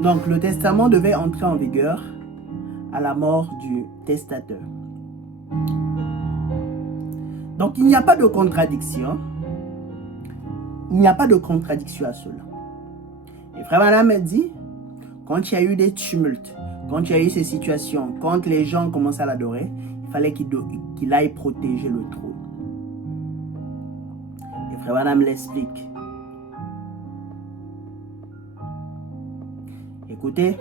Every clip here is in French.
Donc, le testament devait entrer en vigueur à la mort du testateur. Donc, il n'y a pas de contradiction. Il n'y a pas de contradiction à cela. Et Frère Branham me dit, quand il y a eu des tumultes, quand il y a eu ces situations, quand les gens commençaient à l'adorer, il fallait qu'il aille protéger le trône. Et Frère Branham l'explique. Écoutez,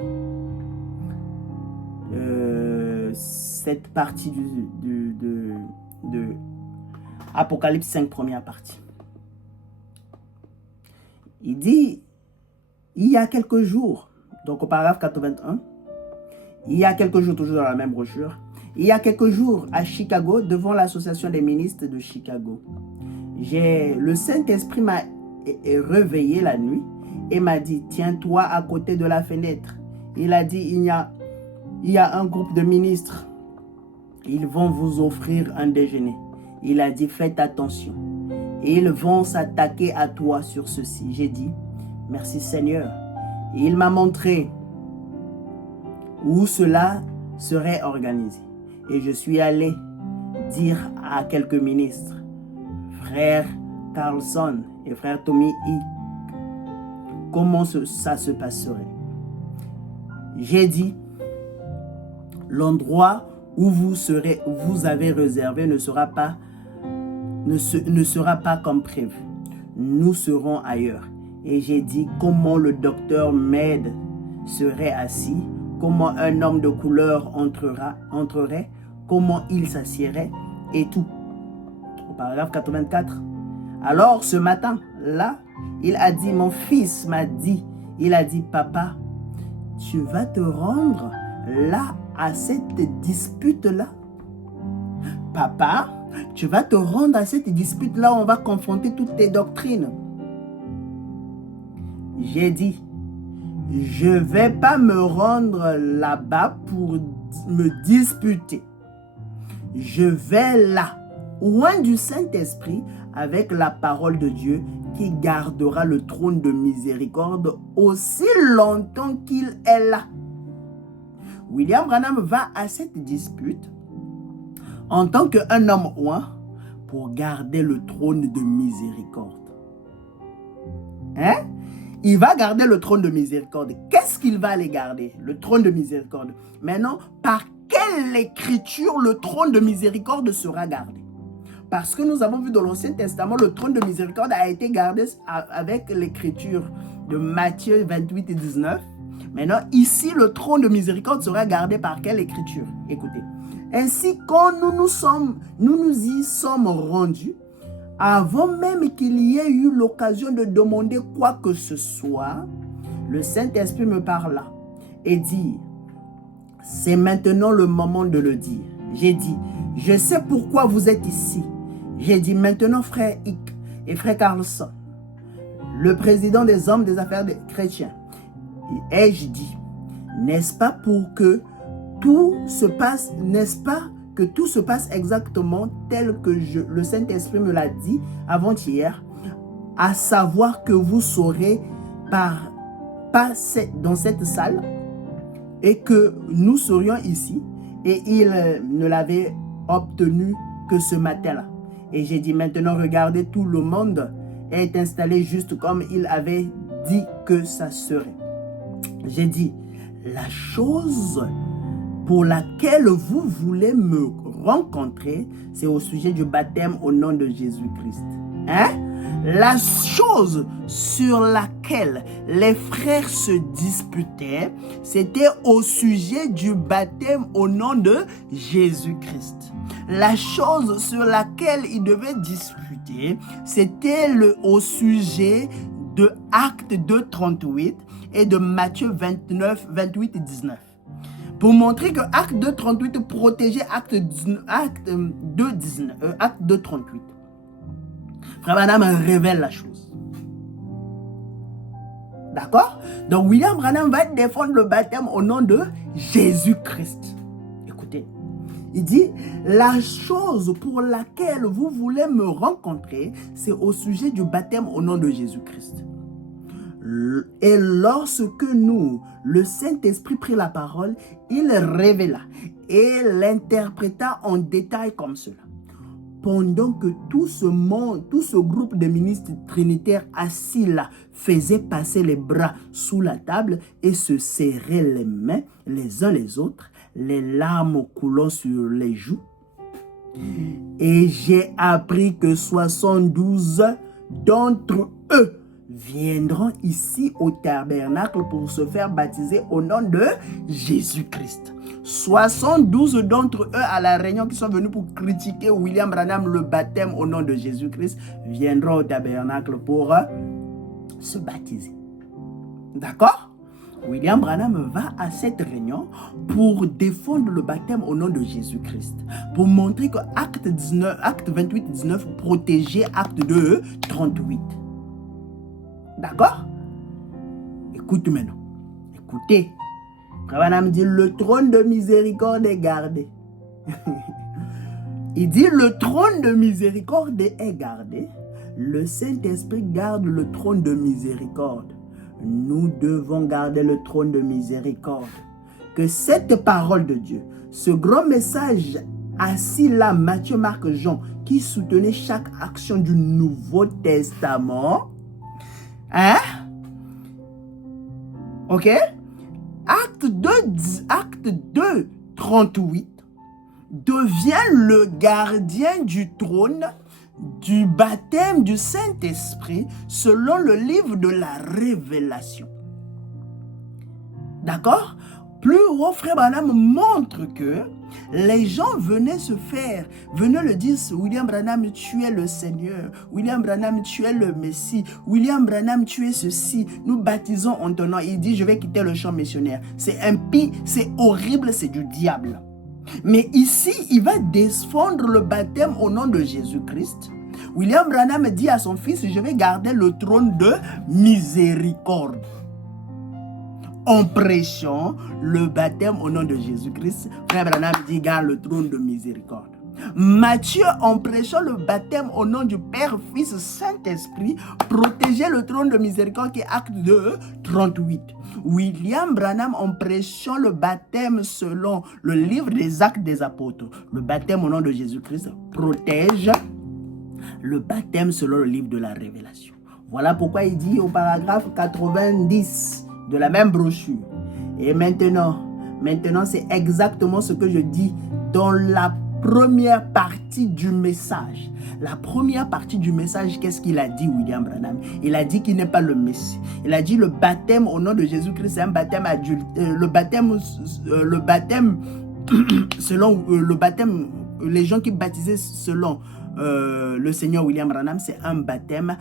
cette partie de Apocalypse 5, première partie. Il dit, il y a quelques jours, donc au paragraphe 81, il y a quelques jours, toujours dans la même brochure, il y a quelques jours à Chicago, devant l'association des ministres de Chicago, le Saint-Esprit m'a réveillé la nuit et m'a dit, tiens-toi à côté de la fenêtre. Il a dit, il y a un groupe de ministres, ils vont vous offrir un déjeuner. Il a dit, faites attention. Et ils vont s'attaquer à toi sur ceci. J'ai dit, merci Seigneur. Et il m'a montré où cela serait organisé. Et je suis allé dire à quelques ministres, frère Carlson et frère Tommy Hick, comment ça se passerait. J'ai dit, l'endroit où vous avez réservé ne sera pas comme prévu. Nous serons ailleurs. Et j'ai dit comment le docteur Med serait assis, comment un homme de couleur entrerait, comment il s'assierait et tout. Au paragraphe 84. Alors ce matin, là, il a dit, mon fils m'a dit, il a dit, papa, tu vas te rendre là à cette dispute-là. Papa, tu vas te rendre à cette dispute-là, on va confronter toutes tes doctrines. J'ai dit, je ne vais pas me rendre là-bas pour me disputer. Je vais là, loin du Saint-Esprit, avec la parole de Dieu qui gardera le trône de miséricorde aussi longtemps qu'il est là. William Branham va à cette dispute en tant qu'un homme oint pour garder le trône de miséricorde. Hein? Il va garder le trône de miséricorde. Qu'est-ce qu'il va aller garder? Le trône de miséricorde. Maintenant, par quelle écriture le trône de miséricorde sera gardé? Parce que nous avons vu dans l'Ancien Testament, le trône de miséricorde a été gardé avec l'écriture de Matthieu 28 et 19. Maintenant, ici, le trône de miséricorde sera gardé par quelle écriture? Écoutez. Ainsi, quand nous y sommes rendus, avant même qu'il y ait eu l'occasion de demander quoi que ce soit, le Saint-Esprit me parla et dit, c'est maintenant le moment de le dire. J'ai dit, je sais pourquoi vous êtes ici. J'ai dit, maintenant frère Hick et frère Carlson, le président des hommes des affaires des chrétiens, ai-je dit, n'est-ce pas pour que tout se passe, n'est-ce pas que tout se passe exactement tel que le Saint-Esprit me l'a dit avant-hier, à savoir que vous saurez dans cette salle et que nous serions ici, et il ne l'avait obtenu que ce matin-là. Et j'ai dit, maintenant regardez, tout le monde est installé juste comme il avait dit que ça serait. J'ai dit, la chose pour laquelle vous voulez me rencontrer, c'est au sujet du baptême au nom de Jésus-Christ. Hein? La chose sur laquelle les frères se disputaient, c'était au sujet du baptême au nom de Jésus-Christ. La chose sur laquelle ils devaient discuter, c'était au sujet de Acte 2, 38 et de Matthieu 29, 28 et 19. Pour montrer que Acte 2, 38 protégeait Acte 2, 38. Frère Branham révèle la chose. D'accord? Donc William Branham va défendre le baptême au nom de Jésus-Christ. Écoutez, il dit, la chose pour laquelle vous voulez me rencontrer, c'est au sujet du baptême au nom de Jésus-Christ. Et lorsque le Saint-Esprit prit la parole, il révéla et l'interpréta en détail comme cela. Pendant que tout ce groupe de ministres trinitaires assis là faisait passer les bras sous la table et se serraient les mains les uns les autres, les larmes coulant sur les joues. Et j'ai appris que 72 d'entre eux viendront ici au tabernacle pour se faire baptiser au nom de Jésus-Christ. 72 d'entre eux à la réunion qui sont venus pour critiquer William Branham, le baptême au nom de Jésus-Christ, viendront au tabernacle pour se baptiser. D'accord? William Branham va à cette réunion pour défendre le baptême au nom de Jésus-Christ. Pour montrer que acte 28, 19 protégeait acte 2, 38. D'accord? Écoute maintenant. Écoutez. Branham dit le trône de miséricorde est gardé. Il dit le trône de miséricorde est gardé. Le Saint-Esprit garde le trône de miséricorde. Nous devons garder le trône de miséricorde. Que cette parole de Dieu, ce grand message assis là, Matthieu, Marc, Jean, qui soutenait chaque action du Nouveau Testament, hein? Ok? Acte 2, 38 devient le gardien du trône du baptême du Saint-Esprit selon le livre de la Révélation. D'accord? Plus haut, frère Branham montre que les gens venaient le dire, William Branham, tu es le Seigneur. William Branham, tu es le Messie. William Branham, tu es ceci. Nous baptisons en ton nom. Il dit, je vais quitter le champ missionnaire. C'est impie, c'est horrible, c'est du diable. Mais ici, il va défendre le baptême au nom de Jésus-Christ. William Branham dit à son fils, je vais garder le trône de miséricorde. En prêchant le baptême au nom de Jésus-Christ, frère Branham dit, garde le trône de miséricorde. Matthieu, en prêchant le baptême au nom du Père, Fils, Saint-Esprit, protégeait le trône de miséricorde qui est acte 2, 38. William Branham, en prêchant le baptême selon le livre des Actes des Apôtres, le baptême au nom de Jésus-Christ, protège le baptême selon le livre de la Révélation. Voilà pourquoi il dit au paragraphe 90 de la même brochure. Et maintenant c'est exactement ce que je dis dans la première partie du message. La première partie du message, qu'est-ce qu'il a dit, William Branham? Il a dit qu'il n'est pas le Messie. Il a dit le baptême au nom de Jésus-Christ, c'est un baptême adulte. Le baptême selon le baptême, les gens qui baptisaient selon le Seigneur William Branham, c'est un baptême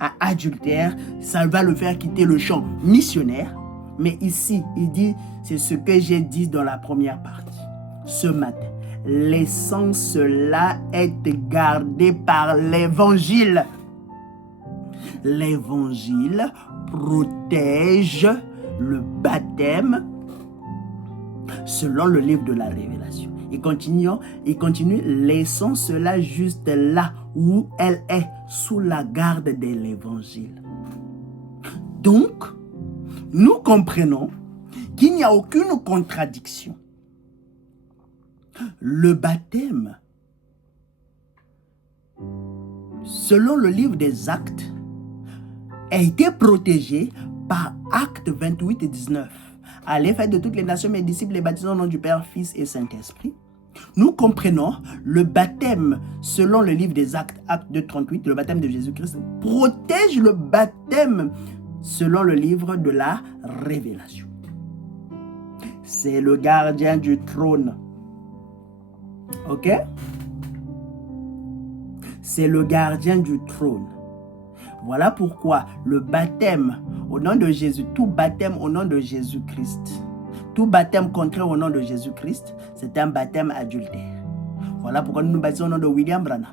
à adultère. Ça va le faire quitter le champ missionnaire. Mais ici, il dit, c'est ce que j'ai dit dans la première partie, ce matin. L'essence là est gardée par l'évangile. L'évangile protège le baptême selon le livre de la Révélation. Il continue, laissons cela juste là où elle est, sous la garde de l'évangile. Donc, nous comprenons qu'il n'y a aucune contradiction. Le baptême, selon le livre des Actes, a été protégé par Actes 28 et 19. Allez, faites de toutes les nations mes disciples, les baptisons au nom du Père, Fils et Saint-Esprit. Nous comprenons le baptême selon le livre des Actes, Acte 2, 38, le baptême de Jésus-Christ, protège le baptême selon le livre de la Révélation. C'est le gardien du trône. Ok? C'est le gardien du trône. Voilà pourquoi le baptême au nom de Jésus, tout baptême au nom de Jésus-Christ, tout baptême contraire au nom de Jésus-Christ, c'est un baptême adultère. Voilà pourquoi nous nous baptisons au nom de William Branham.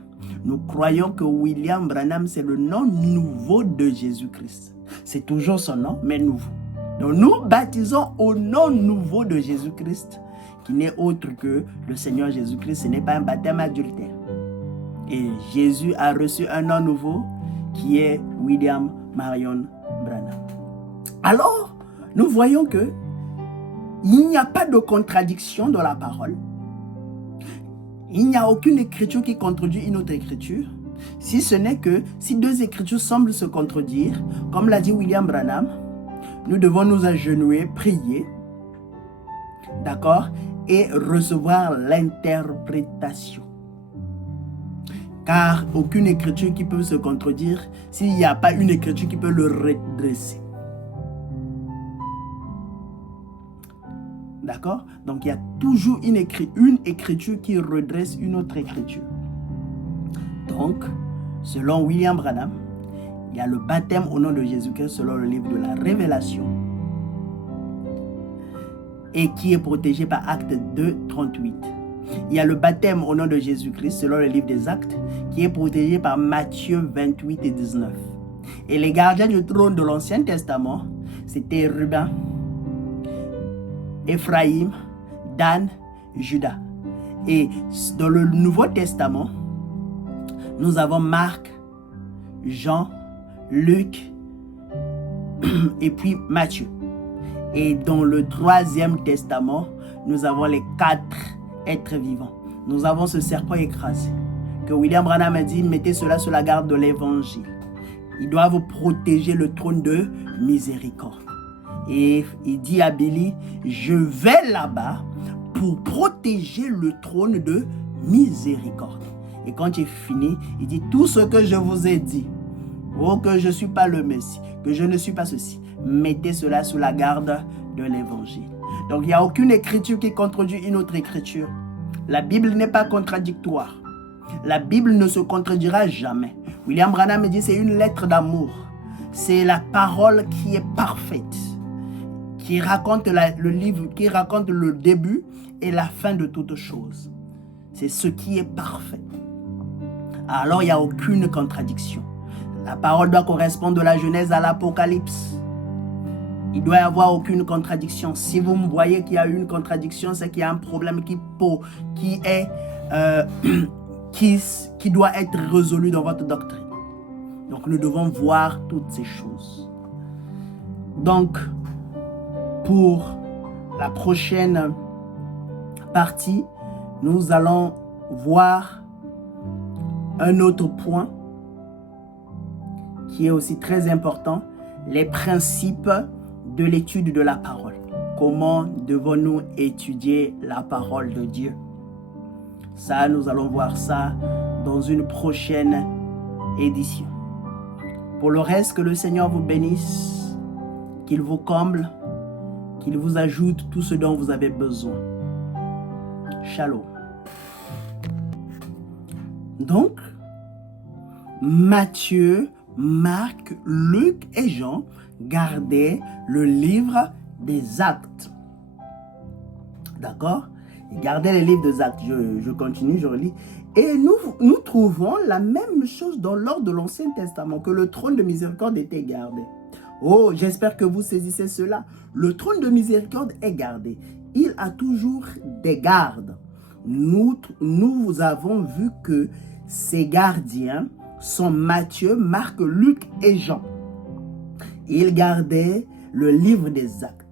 Nous croyons que William Branham, c'est le nom nouveau de Jésus-Christ. C'est toujours son nom, mais nouveau. Donc nous baptisons au nom nouveau de Jésus-Christ, qui n'est autre que le Seigneur Jésus-Christ. Ce n'est pas un baptême adultère. Et Jésus a reçu un nom nouveau qui est William Marion Branham. Alors, nous voyons que il n'y a pas de contradiction dans la parole. Il n'y a aucune écriture qui contredit une autre écriture, si ce n'est que si deux écritures semblent se contredire, comme l'a dit William Branham, nous devons nous agenouiller, prier, d'accord, et recevoir l'interprétation. Car aucune écriture qui peut se contredire s'il n'y a pas une écriture qui peut le redresser. D'accord? Donc, il y a toujours une écriture qui redresse une autre écriture. Donc, selon William Branham, il y a le baptême au nom de Jésus-Christ selon le livre de la Révélation et qui est protégé par Acte 2, 38. Il y a le baptême au nom de Jésus-Christ selon le livre des Actes qui est protégé par Matthieu 28 et 19. Et les gardiens du trône de l'Ancien Testament, c'était Ruben, Ephraïm, Dan, Judas. Et dans le Nouveau Testament, nous avons Marc, Jean, Luc et puis Matthieu. Et dans le Troisième Testament, nous avons les 4 êtres vivants. Nous avons ce serpent écrasé que William Branham a dit, mettez cela sous la garde de l'évangile. Ils doivent protéger le trône de miséricorde. Et il dit à Billy, je vais là-bas pour protéger le trône de miséricorde. Et quand il finit, il dit, tout ce que je vous ai dit, que je ne suis pas le Messie, que je ne suis pas ceci, mettez cela sous la garde de l'évangile. Donc il n'y a aucune écriture qui contredit une autre écriture. La Bible n'est pas contradictoire. La Bible ne se contredira jamais. William Branham dit, c'est une lettre d'amour. C'est la parole qui est parfaite, qui raconte le livre, qui raconte le début et la fin de toutes choses. C'est ce qui est parfait. Alors il n'y a aucune contradiction. La parole doit correspondre de la Genèse à l'Apocalypse. Il doit y avoir aucune contradiction. Si vous me voyez qu'il y a une contradiction, c'est qu'il y a un problème qui doit être résolu dans votre doctrine. Donc nous devons voir toutes ces choses. Donc, pour la prochaine partie, nous allons voir un autre point qui est aussi très important, les principes de l'étude de la parole. Comment devons-nous étudier la parole de Dieu? Ça, nous allons voir ça dans une prochaine édition. Pour le reste, que le Seigneur vous bénisse, qu'il vous comble, qu'il vous ajoute tout ce dont vous avez besoin. Shalom. Donc, Matthieu, Marc, Luc et Jean gardaient le livre des actes. D'accord? Ils gardaient le livre des actes. Je continue, je relis. Et nous trouvons la même chose dans l'ordre de l'Ancien Testament, que le trône de miséricorde était gardé. Oh, j'espère que vous saisissez cela. Le trône de miséricorde est gardé. Il a toujours des gardes. Nous avons vu que ces gardiens sont Matthieu, Marc, Luc et Jean. Ils gardaient le livre des actes.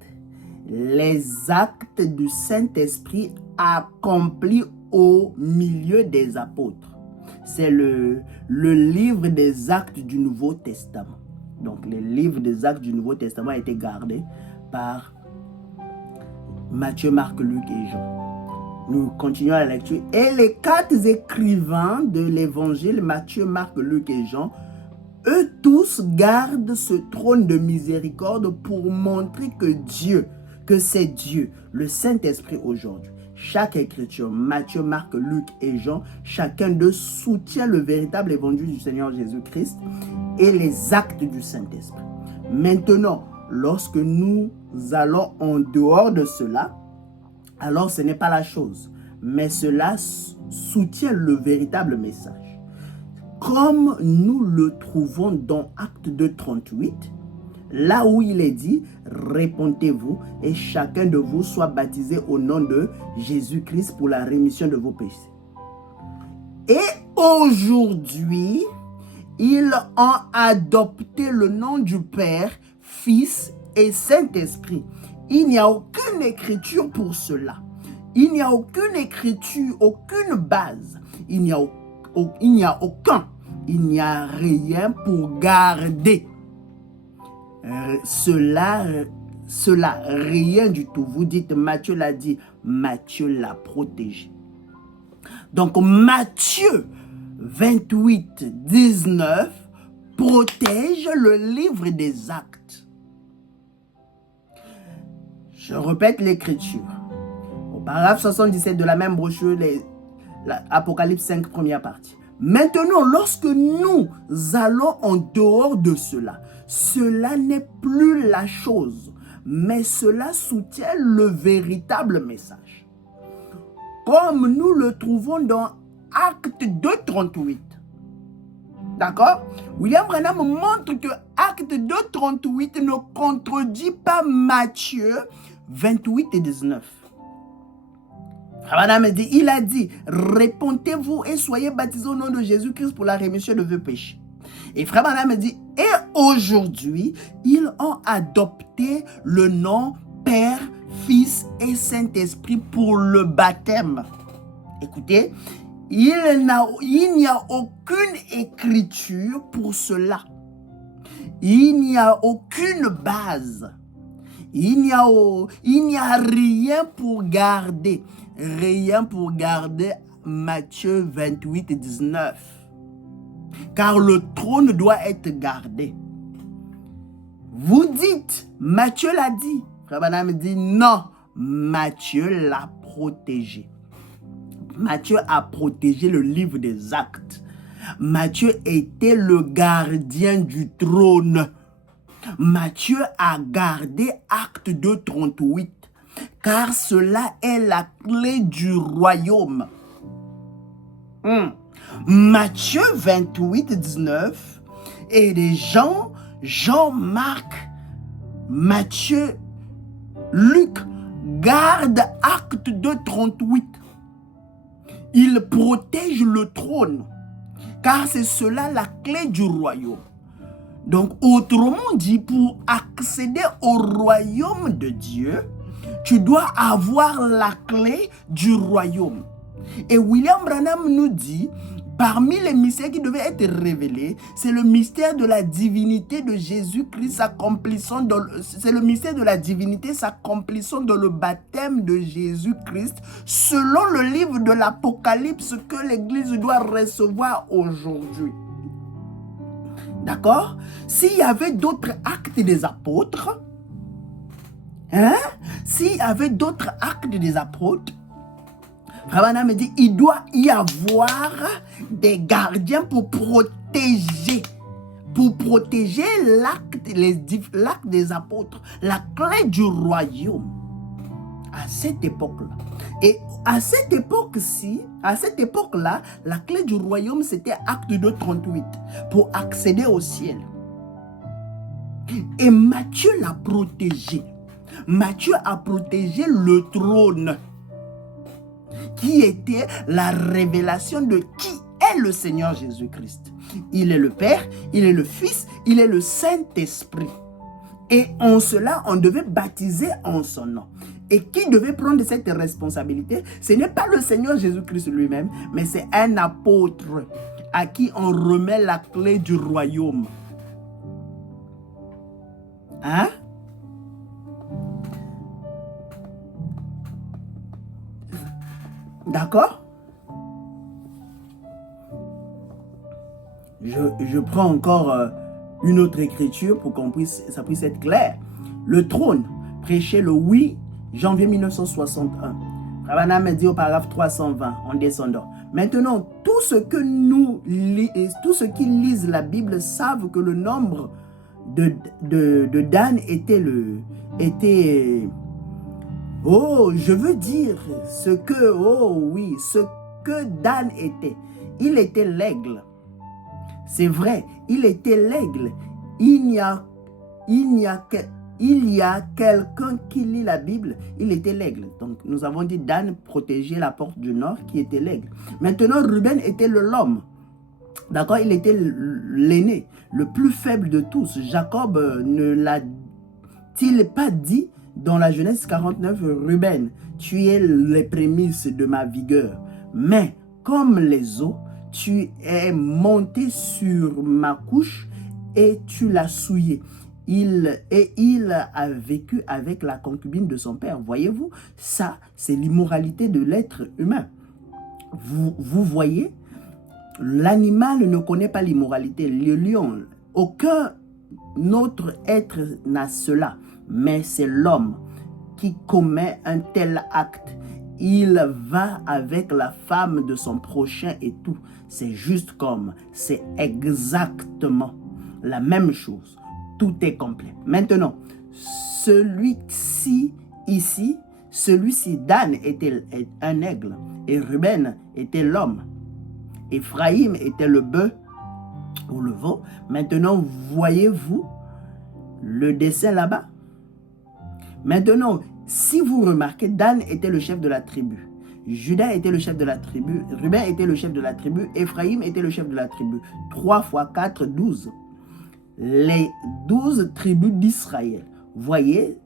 Les actes du Saint-Esprit accomplis au milieu des apôtres. C'est le livre des actes du Nouveau Testament. Donc, les livres des actes du Nouveau Testament a été gardés par Matthieu, Marc, Luc et Jean. Nous continuons la lecture. Et les 4 écrivains de l'évangile, Matthieu, Marc, Luc et Jean, eux tous gardent ce trône de miséricorde pour montrer que c'est Dieu, le Saint-Esprit aujourd'hui. Chaque écriture, Matthieu, Marc, Luc et Jean, chacun d'eux soutient le véritable évangile du Seigneur Jésus-Christ et les actes du Saint-Esprit. Maintenant, lorsque nous allons en dehors de cela, alors ce n'est pas la chose, mais cela soutient le véritable message. Comme nous le trouvons dans Acte 2, 38, là où il est dit, répondez-vous et chacun de vous soit baptisé au nom de Jésus-Christ pour la rémission de vos péchés. Et aujourd'hui, ils ont adopté le nom du Père, Fils et Saint-Esprit. Il n'y a aucune écriture pour cela. Il n'y a aucune écriture, aucune base. Il n'y a rien pour garder. Cela, rien du tout. Vous dites, Matthieu l'a dit, Matthieu l'a protégé. Donc, Matthieu 28, 19 protège le livre des Actes. Je répète l'écriture. Au paragraphe 77 de la même brochure, Apocalypse 5, première partie. Maintenant, lorsque nous allons en dehors de cela, cela n'est plus la chose, mais cela soutient le véritable message. Comme nous le trouvons dans Acte 2, 38. D'accord? William Branham montre que Acte 2, 38 ne contredit pas Matthieu 28 et 19. Branham dit, il a dit, répondez-vous et soyez baptisés au nom de Jésus-Christ pour la rémission de vos péchés. Et Frère Branham dit, et aujourd'hui, ils ont adopté le nom Père, Fils et Saint-Esprit pour le baptême. Écoutez, il n'y a aucune écriture pour cela. Il n'y a aucune base. Il n'y a rien pour garder. Rien pour garder Matthieu 28 et 19. Car le trône doit être gardé. Vous dites, Matthieu l'a dit. Frère Branham dit non, Matthieu l'a protégé. Matthieu a protégé le livre des Actes. Matthieu était le gardien du trône. Matthieu a gardé Acte 2, 38. Car cela est la clé du royaume. Matthieu 28, 19 et les gens, Jean-Marc, Matthieu, Luc, gardent Acte 2, 38. Ils protègent le trône, car c'est cela la clé du royaume. Donc, autrement dit, pour accéder au royaume de Dieu, tu dois avoir la clé du royaume. Et William Branham nous dit, parmi les mystères qui devaient être révélés, c'est le mystère de la divinité de Jésus-Christ s'accomplissant c'est le mystère de la divinité s'accomplissant dans le baptême de Jésus-Christ, selon le livre de l'Apocalypse que l'Église doit recevoir aujourd'hui. D'accord? S'il y avait d'autres actes des apôtres, s'il y avait d'autres actes des apôtres, Branham me dit, il doit y avoir des gardiens pour protéger l'acte des apôtres, la clé du royaume. À cette époque-là. Et à cette époque-là, la clé du royaume, c'était Acte 2, 38, pour accéder au ciel. Et Matthieu l'a protégé. Matthieu a protégé le trône, qui était la révélation de qui est le Seigneur Jésus-Christ. Il est le Père, il est le Fils, il est le Saint-Esprit. Et en cela, on devait baptiser en son nom. Et qui devait prendre cette responsabilité? Ce n'est pas le Seigneur Jésus-Christ lui-même, mais c'est un apôtre à qui on remet la clé du royaume. Hein? D'accord? Je prends encore une autre écriture pour ça puisse être clair. Le trône, prêché le 8 janvier 1961. Branham dit au paragraphe 320 en descendant. Maintenant, tous ceux qui lisent la Bible savent que le nombre de Dan était je veux dire ce que Dan était. Il était l'aigle. C'est vrai, il était l'aigle. Il y a quelqu'un qui lit la Bible, il était l'aigle. Donc nous avons dit Dan protégeait la porte du nord qui était l'aigle. Maintenant Ruben était l'homme. D'accord, il était l'aîné, le plus faible de tous. Jacob ne l'a n'a-t-il pas dit dans la Genèse 49, Ruben, tu es les prémices de ma vigueur, mais comme les eaux, tu es monté sur ma couche et tu l'as souillé. Il a vécu avec la concubine de son père. Voyez-vous, ça, c'est l'immoralité de l'être humain. Vous voyez, l'animal ne connaît pas l'immoralité. Le lion, aucun autre être n'a cela, mais c'est l'homme qui commet un tel acte. Il va avec la femme de son prochain et tout. C'est juste comme, c'est exactement la même chose. Tout est complet. Maintenant, celui-ci ici, Dan était un aigle et Ruben était l'homme. Éphraïm était le bœuf ou le veau. Maintenant, voyez-vous le dessin là-bas? Maintenant, si vous remarquez, Dan était le chef de la tribu. Judas était le chef de la tribu. Ruben était le chef de la tribu. Éphraïm était le chef de la tribu. 3 fois 4, 12. Les 12 tribus d'Israël. Voyez,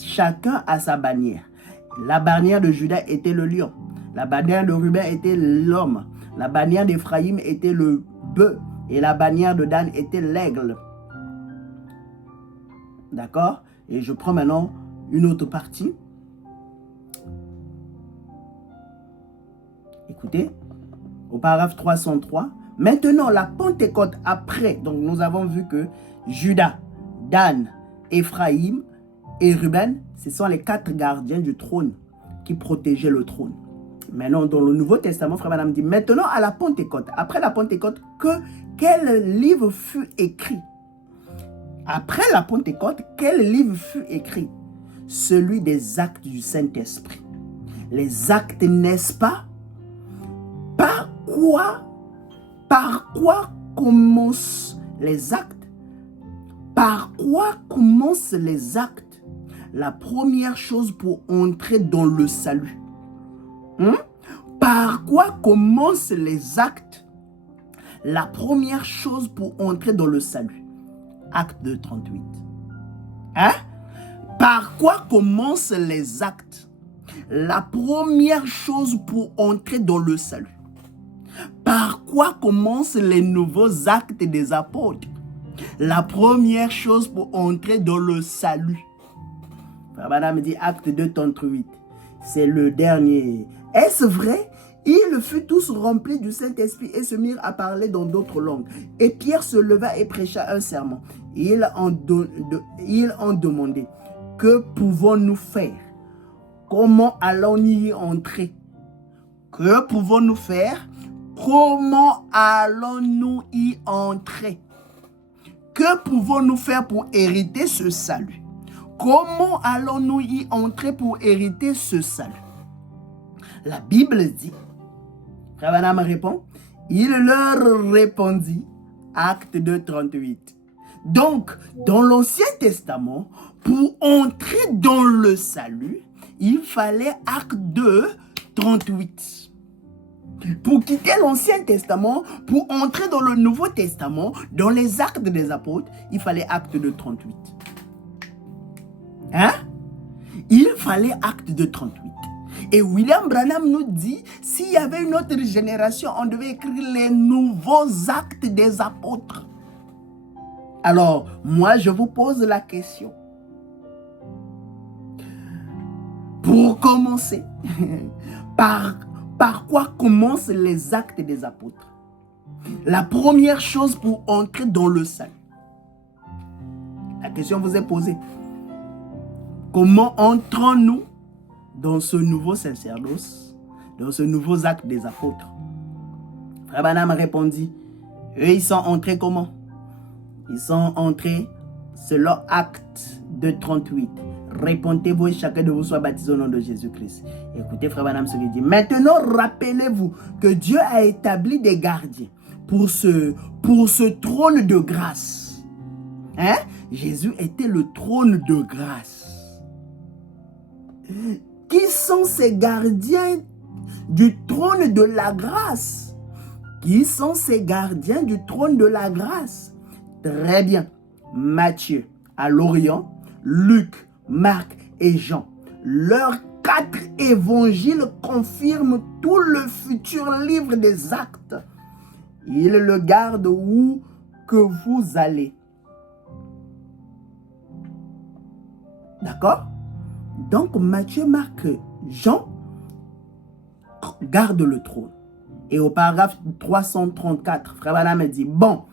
chacun a sa bannière. La bannière de Judas était le lion. La bannière de Ruben était l'homme. La bannière d'Éphraïm était le bœuf. Et la bannière de Dan était l'aigle. D'accord? Et je prends maintenant une autre partie. Écoutez, au paragraphe 303. Maintenant, la Pentecôte après, donc nous avons vu que Judas, Dan, Éphraïm et Ruben, ce sont les 4 gardiens du trône qui protégeaient le trône. Maintenant, dans le Nouveau Testament, frère madame dit, maintenant à la Pentecôte, après la Pentecôte, quel livre fut écrit? Après la Pentecôte, quel livre fut écrit? Celui des actes du Saint-Esprit. Les actes, n'est-ce pas? Par quoi commencent les actes? Par quoi commencent les actes? La première chose pour entrer dans le salut. Par quoi commencent les actes? La première chose pour entrer dans le salut. Acte 2, 38. Par quoi commencent les actes? La première chose pour entrer dans le salut. Par quoi commencent les nouveaux actes des apôtres? La première chose pour entrer dans le salut. Madame dit acte 2, 38. C'est le dernier. Est-ce vrai? Ils furent tous remplis du Saint-Esprit et se mirent à parler dans d'autres langues. Et Pierre se leva et prêcha un sermon. Ils en demandaient, que pouvons-nous faire? Comment allons-nous y entrer? Que pouvons-nous faire? Comment allons-nous y entrer? Que pouvons-nous faire pour hériter ce salut? Comment allons-nous y entrer pour hériter ce salut? La Bible dit, Frère Branham répond, il leur répondit, acte 2, 38. Donc, dans l'Ancien Testament, pour entrer dans le salut, il fallait acte 2, 38. Pour quitter l'Ancien Testament, pour entrer dans le Nouveau Testament, dans les actes des apôtres, il fallait acte 2, 38. Il fallait acte 2, 38. Et William Branham nous dit, s'il y avait une autre génération, on devait écrire les nouveaux actes des apôtres. Alors, moi, je vous pose la question. Pour commencer, par quoi commencent les actes des apôtres? La première chose pour entrer dans le salut. La question vous est posée. Comment entrons-nous dans ce nouveau sacerdoce, dans ce nouveau acte des apôtres? Frère Branham répondit, eux ils sont entrés comment? Ils sont entrés selon acte de 38. Répondez-vous et chacun de vous soit baptisé au nom de Jésus-Christ. Écoutez, frère Branham, ce qu'il dit. Maintenant, rappelez-vous que Dieu a établi des gardiens pour ce trône de grâce. Jésus était le trône de grâce. Qui sont ces gardiens du trône de la grâce? Qui sont ces gardiens du trône de la grâce? Très bien. Matthieu à l'Orient, Luc, Marc et Jean. Leurs 4 évangiles confirment tout le futur livre des Actes. Ils le gardent où que vous allez. D'accord? Donc Matthieu, Marc, Jean gardent le trône. Et au paragraphe 334, Frère Branham dit, bon,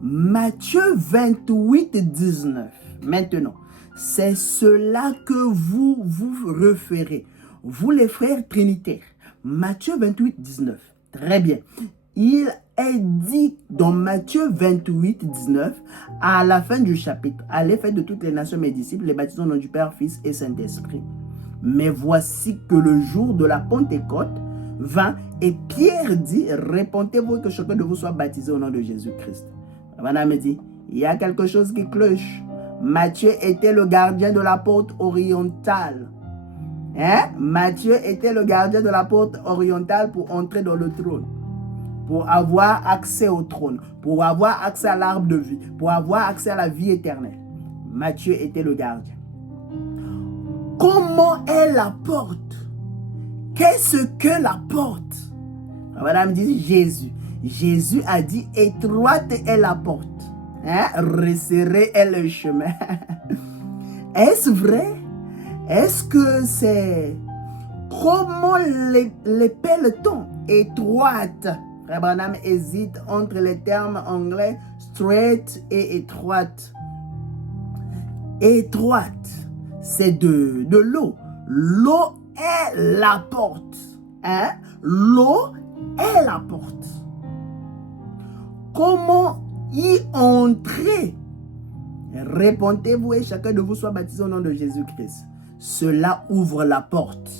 Matthieu 28, 19, maintenant, c'est cela que vous vous référez, vous les frères trinitaires. Matthieu 28, 19, très bien. Il est dit dans Matthieu 28, 19, à la fin du chapitre, allez faire de toutes les nations mes disciples, les baptisons au nom du Père, Fils et Saint-Esprit. Mais voici que le jour de la Pentecôte vint et Pierre dit, répentez-vous que chacun de vous soit baptisé au nom de Jésus-Christ. Madame me dit, il y a quelque chose qui cloche. Matthieu était le gardien de la porte orientale. Hein? Matthieu était le gardien de la porte orientale pour entrer dans le trône. Pour avoir accès au trône. Pour avoir accès à l'arbre de vie. Pour avoir accès à la vie éternelle. Matthieu était le gardien. Comment est la porte? Qu'est-ce que la porte? Madame dit Jésus. Jésus a dit étroite est la porte. Hein? Resserré est le chemin. Est-ce vrai? Est-ce que c'est... Comment l'appelle-t-on? Étroite. Frère Branham hésite entre les termes anglais straight et étroite. Étroite, c'est de l'eau. L'eau est la porte. Hein? L'eau est la porte. Comment y entrer? Répondez-vous et chacun de vous soit baptisé au nom de Jésus-Christ. Cela ouvre la porte.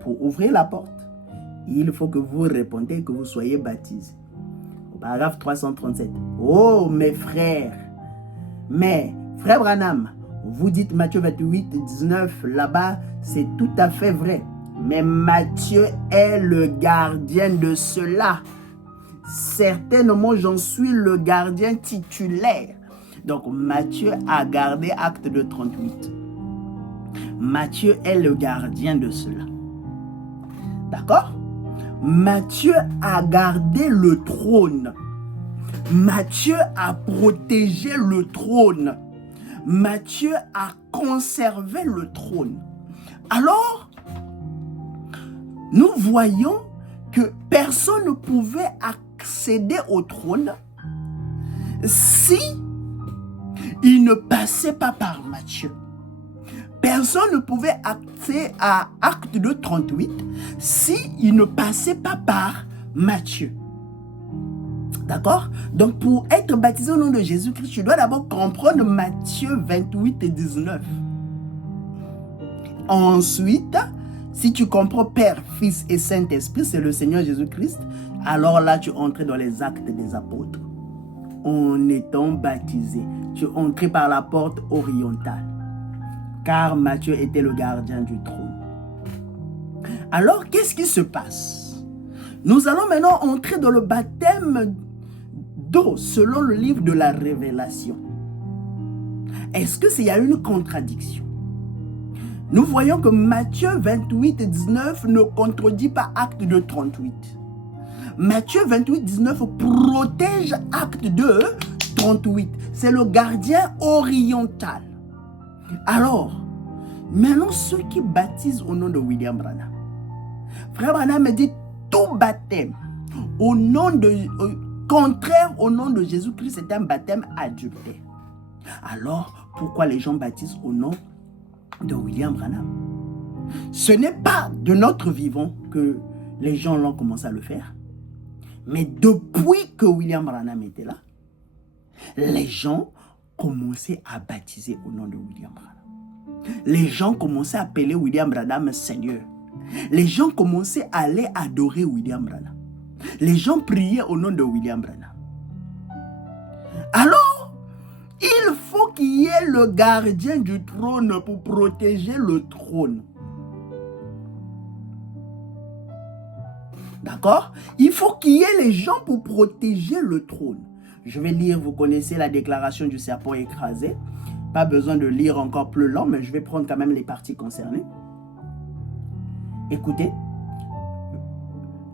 Pour ouvrir la porte, il faut que vous répondiez et que vous soyez baptisés. Au paragraphe 337. Oh mes frères, mais frère Branham, vous dites Matthieu 28, 19, là-bas, c'est tout à fait vrai. Mais Matthieu est le gardien de cela. Certainement, j'en suis le gardien titulaire. Donc, Matthieu a gardé Acte de 38. Matthieu est le gardien de cela. D'accord? Matthieu a gardé le trône. Matthieu a protégé le trône. Matthieu a conservé le trône. Alors, nous voyons que personne ne pouvait accéder au trône si il ne passait pas par Matthieu. Personne ne pouvait accéder à Acte de 38 si il ne passait pas par Matthieu. D'accord? Donc, pour être baptisé au nom de Jésus-Christ, tu dois d'abord comprendre Matthieu 28 et 19. Ensuite, si tu comprends Père, Fils et Saint-Esprit, c'est le Seigneur Jésus-Christ, alors là, tu entres dans les actes des apôtres. En étant baptisé, tu entres par la porte orientale. Car Matthieu était le gardien du trône. Alors, qu'est-ce qui se passe? Nous allons maintenant entrer dans le baptême d'eau selon le livre de la Révélation. Est-ce qu'il y a une contradiction? Nous voyons que Matthieu 28 et 19 ne contredit pas Acte de 38. Matthieu 28, 19 protège Acte de 38. C'est le gardien oriental. Alors, maintenant ceux qui baptisent au nom de William Branham. Frère Branham me dit tout baptême au nom de... contraire au nom de Jésus-Christ, c'est un baptême adultère. Alors, pourquoi les gens baptisent au nom de William Branham? Ce n'est pas de notre vivant que les gens l'ont commencé à le faire. Mais depuis que William Branham était là, les gens commençaient à baptiser au nom de William Branham. Les gens commençaient à appeler William Branham Seigneur. Les gens commençaient à aller adorer William Branham. Les gens priaient au nom de William Branham. Alors, il faut qu'il y ait le gardien du trône pour protéger le trône. D'accord? Il faut qu'il y ait les gens pour protéger le trône. Je vais lire, vous connaissez la déclaration du serpent écrasé. Pas besoin de lire encore plus lent, mais je vais prendre quand même les parties concernées. Écoutez.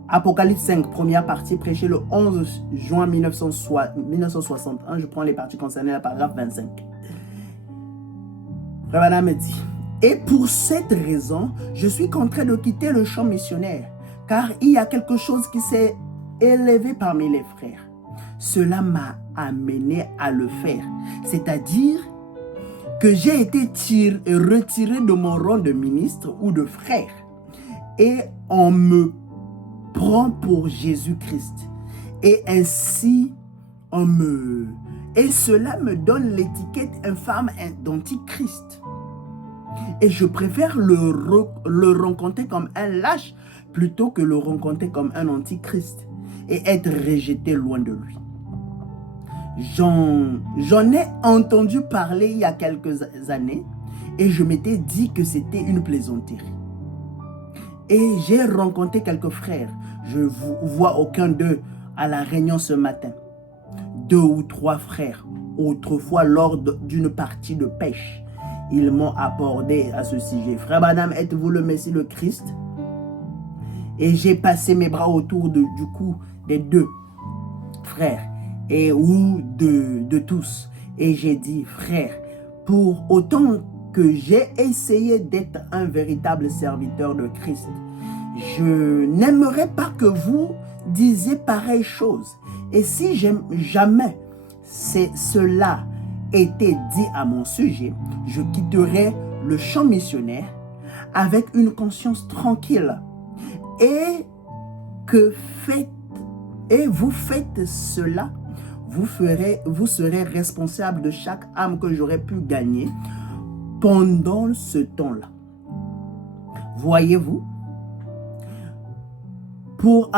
Apocalypse 5, première partie, prêchée le 11 juin 1961. Je prends les parties concernées, la paragraphe 25. Frère Branham dit, et pour cette raison, je suis contraint de quitter le champ missionnaire, car il y a quelque chose qui s'est élevé parmi les frères. Cela m'a amené à le faire, c'est-à-dire que j'ai été retiré de mon rang de ministre ou de frère, et on me prend pour Jésus-Christ, et ainsi et cela me donne l'étiquette infâme d'antichrist. Et je préfère le rencontrer comme un lâche plutôt que le rencontrer comme un antichrist et être rejeté loin de lui. J'en ai entendu parler il y a quelques années et je m'étais dit que c'était une plaisanterie. Et j'ai rencontré quelques frères. Je ne vois aucun d'eux à la réunion ce matin. 2 ou 3 frères. Autrefois, lors d'une partie de pêche, ils m'ont abordé à ce sujet. Frère Branham, êtes-vous le Messie, le Christ? Et j'ai passé mes bras autour du cou des 2 frères ou de tous. Et j'ai dit, frère, pour autant que j'ai essayé d'être un véritable serviteur de Christ, je n'aimerais pas que vous disiez pareille chose. Et si jamais cela était dit à mon sujet, je quitterai le champ missionnaire avec une conscience tranquille. Et vous faites cela, vous serez responsable de chaque âme que j'aurais pu gagner pendant ce temps-là. Voyez-vous, pour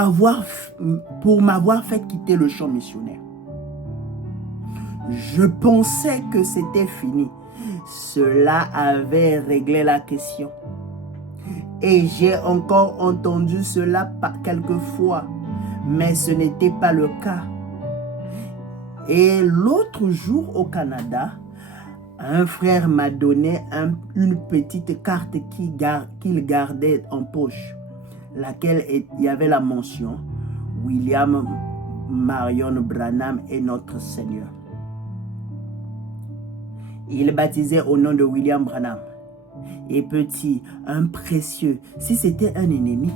m'avoir fait quitter le champ missionnaire, je pensais que c'était fini. Cela avait réglé la question. Et j'ai encore entendu cela quelques fois, mais ce n'était pas le cas. Et l'autre jour au Canada, un frère m'a donné une petite carte qu'il gardait en poche, laquelle il y avait la mention William Marion Branham est notre Seigneur. Il est baptisé au nom de William Branham. Et petit, un précieux. Si c'était un ennemi,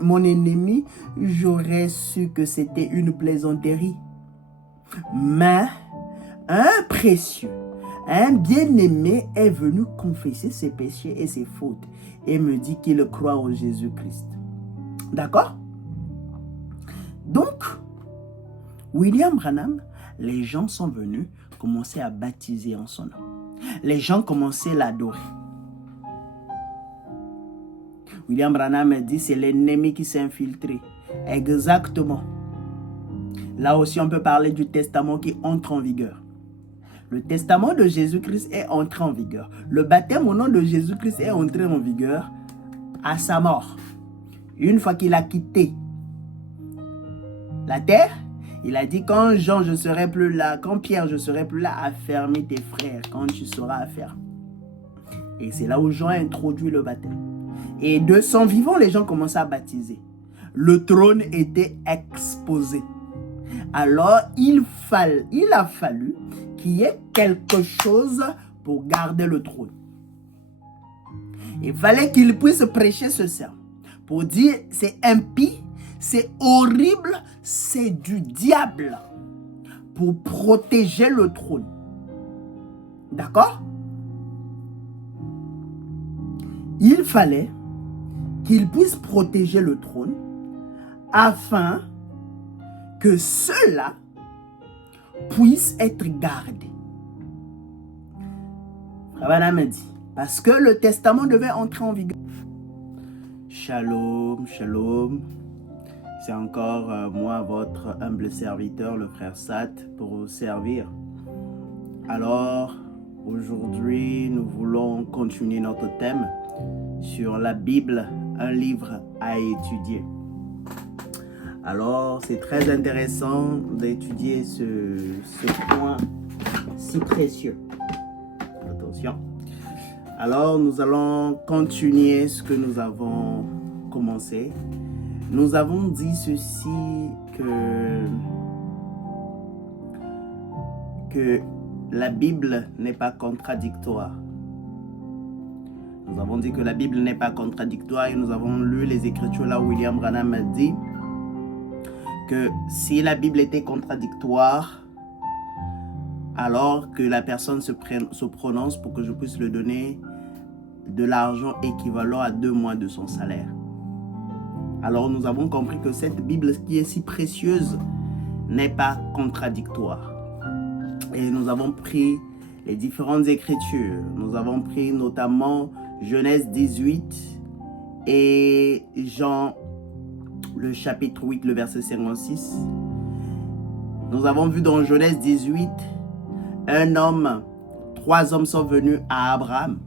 mon ennemi, j'aurais su que c'était une plaisanterie. Mais un précieux, un bien-aimé est venu confesser ses péchés et ses fautes et me dit qu'il croit au Jésus-Christ. D'accord? Donc, William Branham, les gens sont venus commencer à baptiser en son nom. Les gens commençaient à l'adorer. William Branham dit c'est l'ennemi qui s'est infiltré. Exactement. Là aussi, on peut parler du testament qui entre en vigueur. Le testament de Jésus-Christ est entré en vigueur. Le baptême au nom de Jésus-Christ est entré en vigueur à sa mort. Une fois qu'il a quitté la terre, il a dit, quand Jean, je serai plus là, quand Pierre, je serai plus là, affermis tes frères, quand tu seras affermi. Et c'est là où Jean a introduit le baptême. Et de son vivant, les gens commençaient à baptiser. Le trône était exposé. Alors, il a fallu qu'il y ait quelque chose pour garder le trône. Il fallait qu'il puisse prêcher ce sermon pour dire, c'est impie, c'est horrible, c'est du diable, pour protéger le trône. D'accord? Il fallait qu'il puisse protéger le trône afin que cela puisse être gardé. Branham me dit, parce que le testament devait entrer en vigueur. Shalom, shalom. C'est encore moi, votre humble serviteur, le frère Sat, pour vous servir. Alors, aujourd'hui, nous voulons continuer notre thème sur la Bible, un livre à étudier. Alors, c'est très intéressant d'étudier ce point si précieux. Attention. Alors, nous allons continuer ce que nous avons commencé. Nous avons dit ceci, que la Bible n'est pas contradictoire. Nous avons dit que la Bible n'est pas contradictoire et nous avons lu les Écritures là où William Branham a dit que si la Bible était contradictoire, alors que la personne se prononce pour que je puisse lui donner de l'argent équivalent à 2 mois de son salaire. Alors nous avons compris que cette Bible qui est si précieuse n'est pas contradictoire. Et nous avons pris les différentes Écritures. Nous avons pris notamment Genèse 18 et Jean, le chapitre 8, le verset 56. Nous avons vu dans Genèse 18, trois hommes sont venus à Abraham.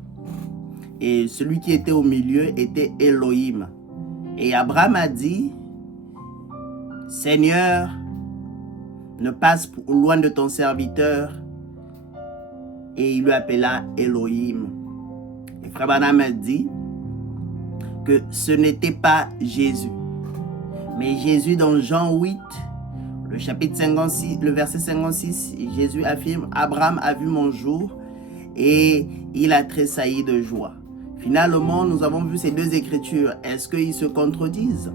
Et celui qui était au milieu était Elohim. Et Abraham a dit, Seigneur, ne passe loin de ton serviteur. Et il lui appela Elohim. Et Frère Branham a dit que ce n'était pas Jésus. Mais Jésus dans Jean 8, le chapitre 56, le verset 56, Jésus affirme, Abraham a vu mon jour et il a tressailli de joie. Finalement, nous avons vu ces deux écritures. Est-ce qu'ils se contredisent?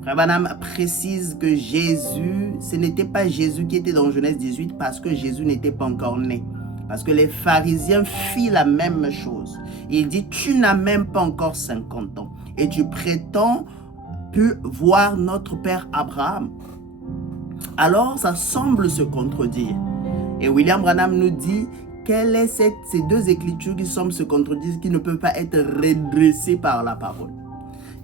Frère Branham précise que Jésus, ce n'était pas Jésus qui était dans Genèse 18 parce que Jésus n'était pas encore né. Parce que les pharisiens firent la même chose. Il dit, tu n'as même pas encore 50 ans et tu prétends pu voir notre père Abraham. Alors, ça semble se contredire. Et William Branham nous dit, quelles sont ces deux écritures qui semblent se contredire, qui ne peuvent pas être redressées par la parole.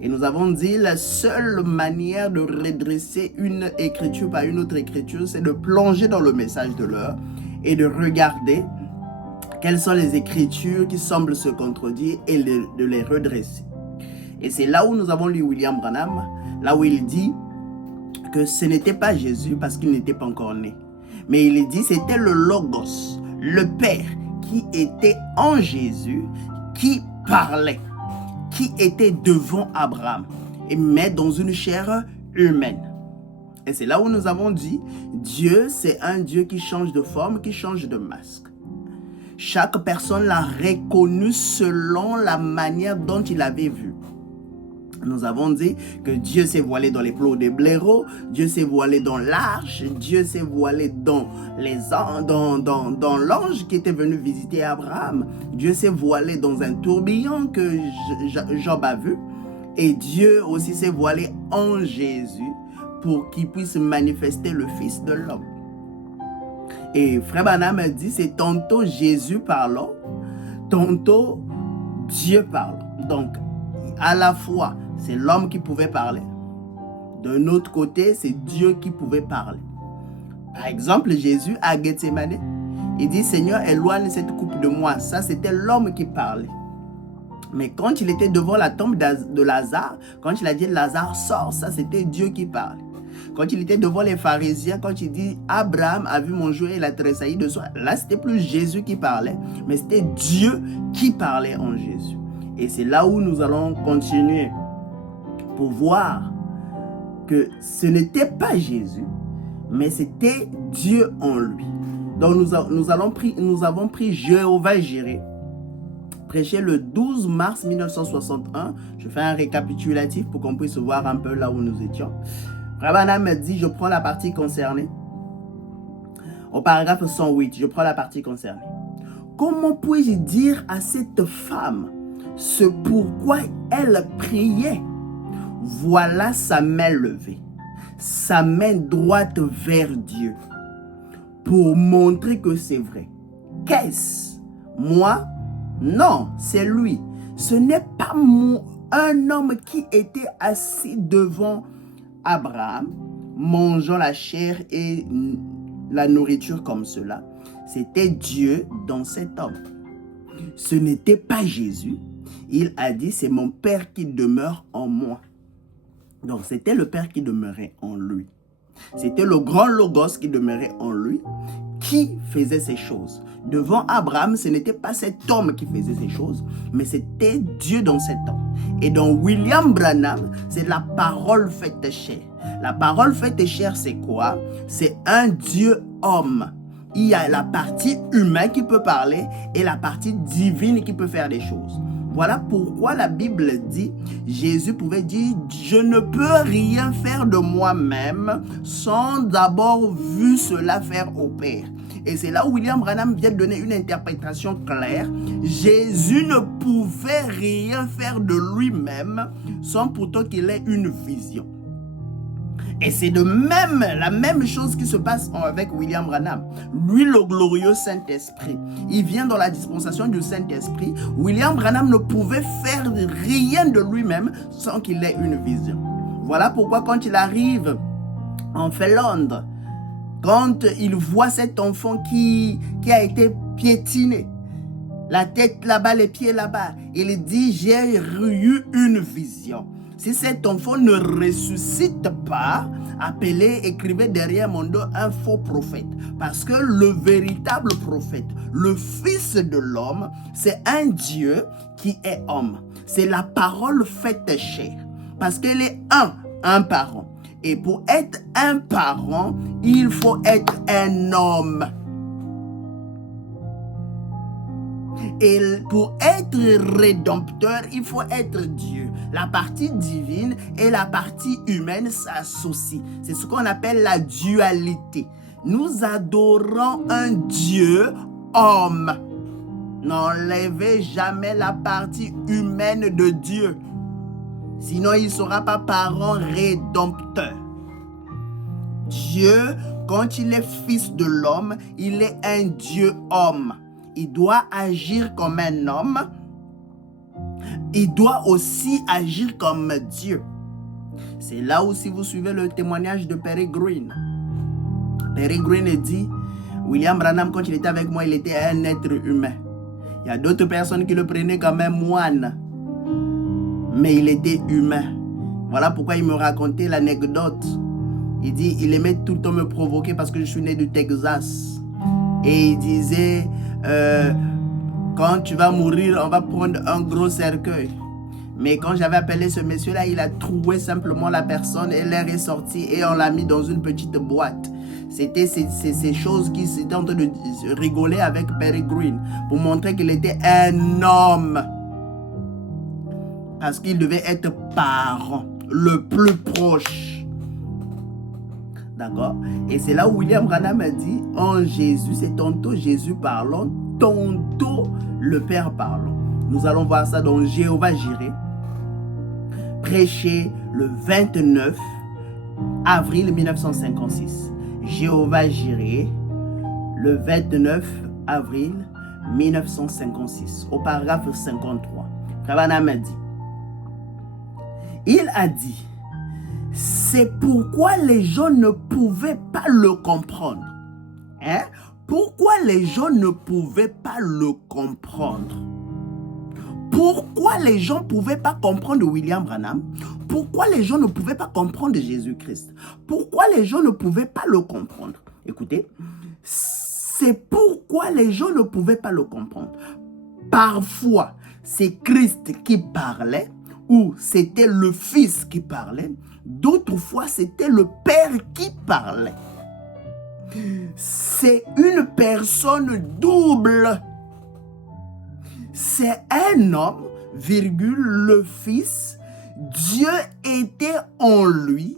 Et nous avons dit, la seule manière de redresser une écriture par une autre écriture, c'est de plonger dans le message de l'heure et de regarder quelles sont les écritures qui semblent se contredire et de les redresser. Et c'est là où nous avons lu William Branham, là où il dit que ce n'était pas Jésus parce qu'il n'était pas encore né. Mais il dit c'était le Logos, le Père qui était en Jésus, qui parlait, qui était devant Abraham, mais dans une chair humaine. Et c'est là où nous avons dit, Dieu, c'est un Dieu qui change de forme, qui change de masque. Chaque personne l'a reconnu selon la manière dont il avait vu. Nous avons dit que Dieu s'est voilé dans les plots des blaireaux, Dieu s'est voilé dans l'arche, Dieu s'est voilé dans l'ange qui était venu visiter Abraham, Dieu s'est voilé dans un tourbillon que Job a vu, et Dieu aussi s'est voilé en Jésus pour qu'il puisse manifester le Fils de l'homme. Et Frère Branham a dit, c'est tantôt Jésus parlant, tantôt Dieu parlant. Donc, à la fois, c'est l'homme qui pouvait parler. D'un autre côté, c'est Dieu qui pouvait parler. Par exemple, Jésus à Gethsémane, il dit, Seigneur, éloigne cette coupe de moi. Ça, c'était l'homme qui parlait. Mais quand il était devant la tombe de Lazare, quand il a dit, Lazare sort, ça, c'était Dieu qui parlait. Quand il était devant les pharisiens, quand il dit Abraham a vu mon jour et il a tressailli de soi, là c'était plus Jésus qui parlait, mais c'était Dieu qui parlait en Jésus. Et c'est là où nous allons continuer pour voir que ce n'était pas Jésus, mais c'était Dieu en lui. Donc nous avons pris Jéhovah Jireh, prêché le 12 mars 1961. Je fais un récapitulatif pour qu'on puisse voir un peu là où nous étions. Rabbanam me dit, je prends la partie concernée. Au paragraphe 108, je prends la partie concernée. Comment puis-je dire à cette femme ce pourquoi elle priait? Voilà sa main levée, sa main droite vers Dieu, pour montrer que c'est vrai. Qu'est-ce? Moi? Non, c'est lui. Ce n'est pas un homme qui était assis devant Abraham, mangeant la chair et la nourriture comme cela. C'était Dieu dans cet homme. Ce n'était pas Jésus. Il a dit, c'est mon Père qui demeure en moi. Donc, c'était le Père qui demeurait en lui. C'était le grand Logos qui demeurait en lui, qui faisait ces choses. Devant Abraham, ce n'était pas cet homme qui faisait ces choses, mais c'était Dieu dans cet homme. Et dans William Branham, c'est la parole faite chair. La parole faite chair, c'est quoi? C'est un Dieu homme. Il y a la partie humaine qui peut parler et la partie divine qui peut faire des choses. Voilà pourquoi la Bible dit, Jésus pouvait dire, je ne peux rien faire de moi-même sans d'abord vu cela faire au Père. Et c'est là où William Branham vient de donner une interprétation claire. Jésus ne pouvait rien faire de lui-même sans pourtant qu'il ait une vision. Et c'est la même chose qui se passe avec William Branham. Lui, le glorieux Saint-Esprit, il vient dans la dispensation du Saint-Esprit. William Branham ne pouvait faire rien de lui-même sans qu'il ait une vision. Voilà pourquoi quand il arrive en Finlande, quand il voit cet enfant qui a été piétiné, la tête là-bas, les pieds là-bas, il dit, j'ai eu une vision. Si cet enfant ne ressuscite pas, écrivez derrière mon dos un faux prophète. Parce que le véritable prophète, le Fils de l'homme, c'est un Dieu qui est homme. C'est la parole faite chair. Parce qu'elle est un parent. Et pour être un parent, il faut être un homme. Et pour être rédempteur, il faut être Dieu. La partie divine et la partie humaine s'associent. C'est ce qu'on appelle la dualité. Nous adorons un Dieu homme. N'enlevez jamais la partie humaine de Dieu. Sinon, il ne sera pas parent rédempteur. Dieu, quand il est fils de l'homme, il est un Dieu homme. Il doit agir comme un homme. Il doit aussi agir comme Dieu. C'est là où, si vous suivez le témoignage de Peregrine, Peregrine dit, William Branham, quand il était avec moi, il était un être humain. Il y a d'autres personnes qui le prenaient comme un moine. Mais il était humain. Voilà pourquoi il me racontait l'anecdote. Il dit, il aimait tout le temps me provoquer parce que je suis né du Texas. Et il disait, quand tu vas mourir, on va prendre un gros cercueil. Mais quand j'avais appelé ce monsieur-là, il a trouvé simplement la personne et l'air est sorti et on l'a mis dans une petite boîte. C'était ces choses qui s'étaient en train de rigoler avec Peregrine pour montrer qu'il était un homme. Parce qu'il devait être parent, le plus proche. D'accord? Et c'est là où William Branham a dit, en Jésus, c'est tantôt Jésus parlant, tantôt le Père parlant. Nous allons voir ça dans Jéhovah Jireh, prêché le 29 avril 1956. Jéhovah Jireh, le 29 avril 1956, au paragraphe 53. Branham a dit, il a dit, c'est pourquoi les gens ne pouvaient pas le comprendre. Hein? Pourquoi les gens ne pouvaient pas le comprendre? Pourquoi les gens ne pouvaient pas comprendre William Branham? Pourquoi les gens ne pouvaient pas comprendre Jésus-Christ? Pourquoi les gens ne pouvaient pas le comprendre? Écoutez, c'est pourquoi les gens ne pouvaient pas le comprendre. Parfois, c'est Christ qui parlait, ou c'était le Fils qui parlait. D'autres fois, c'était le Père qui parlait. C'est une personne double. C'est un homme, virgule, le Fils. Dieu était en lui.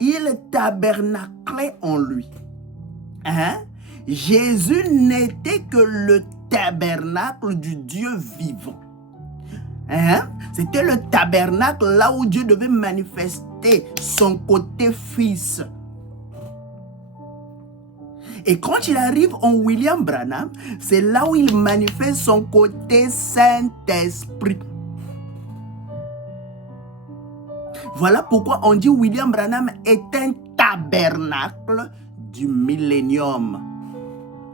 Il tabernaclait en lui. Hein? Jésus n'était que le tabernacle du Dieu vivant. Hein? C'était le tabernacle là où Dieu devait manifester son côté fils. Et quand il arrive en William Branham, c'est là où il manifeste son côté Saint-Esprit. Voilà pourquoi on dit William Branham est un tabernacle du millénium.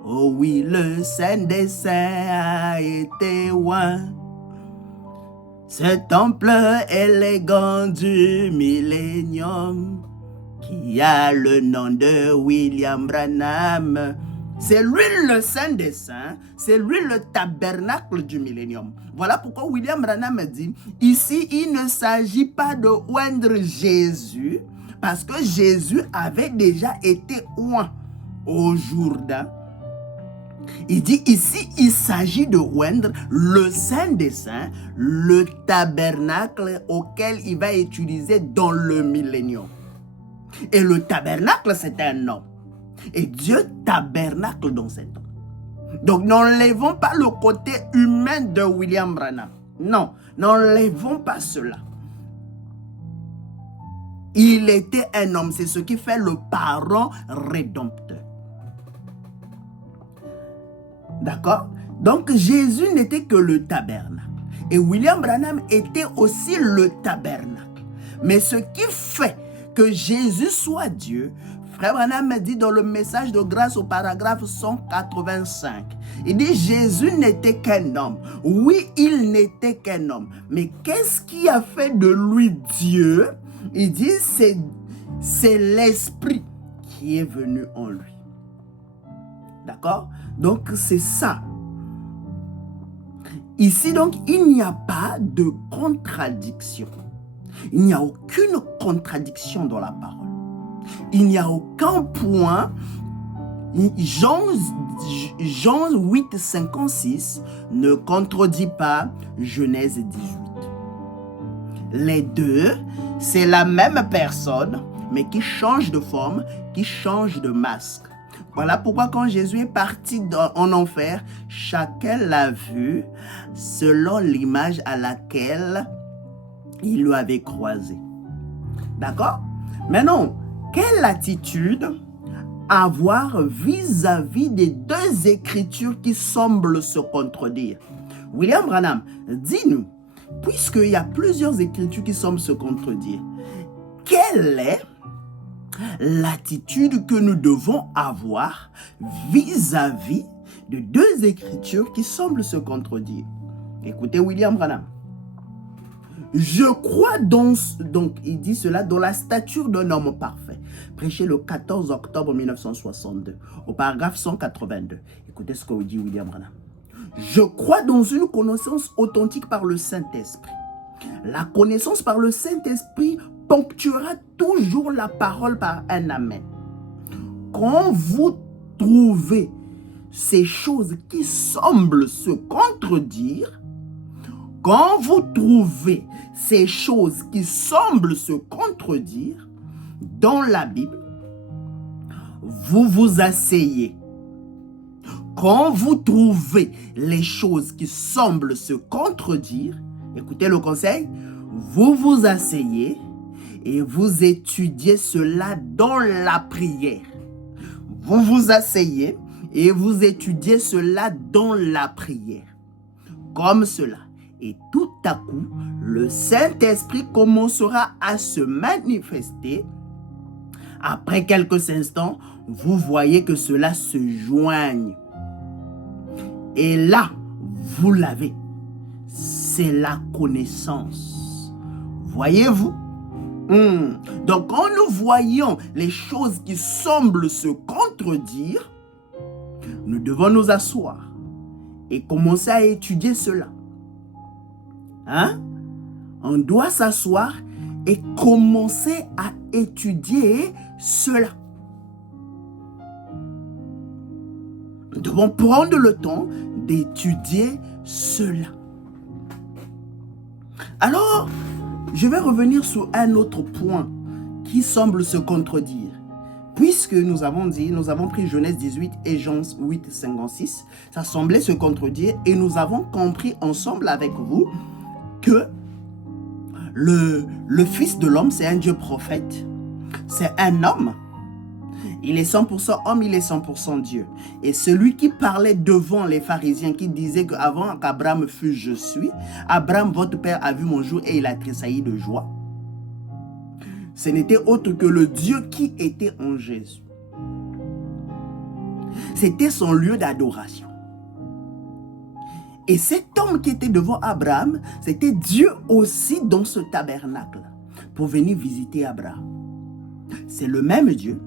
Oh oui, le Saint des Saints a été oint. Ce temple élégant du millénium qui a le nom de William Branham C'est lui le Saint des Saints, c'est lui le tabernacle du millénium. Voilà pourquoi William Branham dit, ici, il ne s'agit pas de oindre Jésus, parce que Jésus avait déjà été oint au Jourdain. Il dit ici, il s'agit de oindre le Saint des Saints, le tabernacle auquel il va utiliser dans le millénium. Et le tabernacle, c'est un homme. Et Dieu tabernacle dans cet homme. Donc, n'enlevons pas le côté humain de William Branham. Non, n'enlevons pas cela. Il était un homme, c'est ce qui fait le parent rédempteur. D'accord? Donc, Jésus n'était que le tabernacle. Et William Branham était aussi le tabernacle. Mais ce qui fait que Jésus soit Dieu, Frère Branham dit dans le message de grâce au paragraphe 185, il dit Jésus n'était qu'un homme. Oui, il n'était qu'un homme. Mais qu'est-ce qui a fait de lui Dieu? Il dit c'est l'Esprit qui est venu en lui. D'accord? Donc c'est ça. Ici donc, il n'y a pas de contradiction. Il n'y a aucune contradiction dans la parole. Il n'y a aucun point. Jean 8, 56 ne contredit pas Genèse 18. Les deux, c'est la même personne, mais qui change de forme, qui change de masque. Voilà pourquoi quand Jésus est parti en enfer, chacun l'a vu selon l'image à laquelle il lui avait croisé. D'accord? Maintenant, quelle attitude avoir vis-à-vis des deux écritures qui semblent se contredire? William Branham, dis-nous, puisqu'il y a plusieurs écritures qui semblent se contredire, quelle est l'attitude que nous devons avoir vis-à-vis de deux écritures qui semblent se contredire? Écoutez William Branham. Je crois donc, il dit cela, dans la stature d'un homme parfait. Prêché le 14 octobre 1962, au paragraphe 182. Écoutez ce que dit William Branham. Je crois dans une connaissance authentique par le Saint-Esprit. La connaissance par le Saint-Esprit ponctuera toujours la parole par un amen. Quand vous trouvez ces choses qui semblent se contredire, quand vous trouvez ces choses qui semblent se contredire dans la Bible, vous vous asseyez. Quand vous trouvez les choses qui semblent se contredire, écoutez le conseil, vous vous asseyez et vous étudiez cela dans la prière. Vous vous asseyez et vous étudiez cela dans la prière. Comme cela. Et tout à coup, le Saint-Esprit commencera à se manifester. Après quelques instants, vous voyez que cela se joigne. Et là, vous l'avez. C'est la connaissance. Voyez-vous? Donc, quand nous voyons les choses qui semblent se contredire, nous devons nous asseoir et commencer à étudier cela. On doit s'asseoir et commencer à étudier cela. Nous devons prendre le temps d'étudier cela. Alors, je vais revenir sur un autre point qui semble se contredire. Puisque nous avons dit, nous avons pris Genèse 18 et Jean 8, 56, ça semblait se contredire et nous avons compris ensemble avec vous que le Fils de l'homme, c'est un Dieu prophète, c'est un homme. Il est 100% homme, il est 100% Dieu. Et celui qui parlait devant les pharisiens, qui disait qu'avant qu'Abraham fût je suis, Abraham, votre père, a vu mon jour et il a tressailli de joie. Ce n'était autre que le Dieu qui était en Jésus. C'était son lieu d'adoration. Et cet homme qui était devant Abraham, c'était Dieu aussi dans ce tabernacle pour venir visiter Abraham. C'est le même Dieu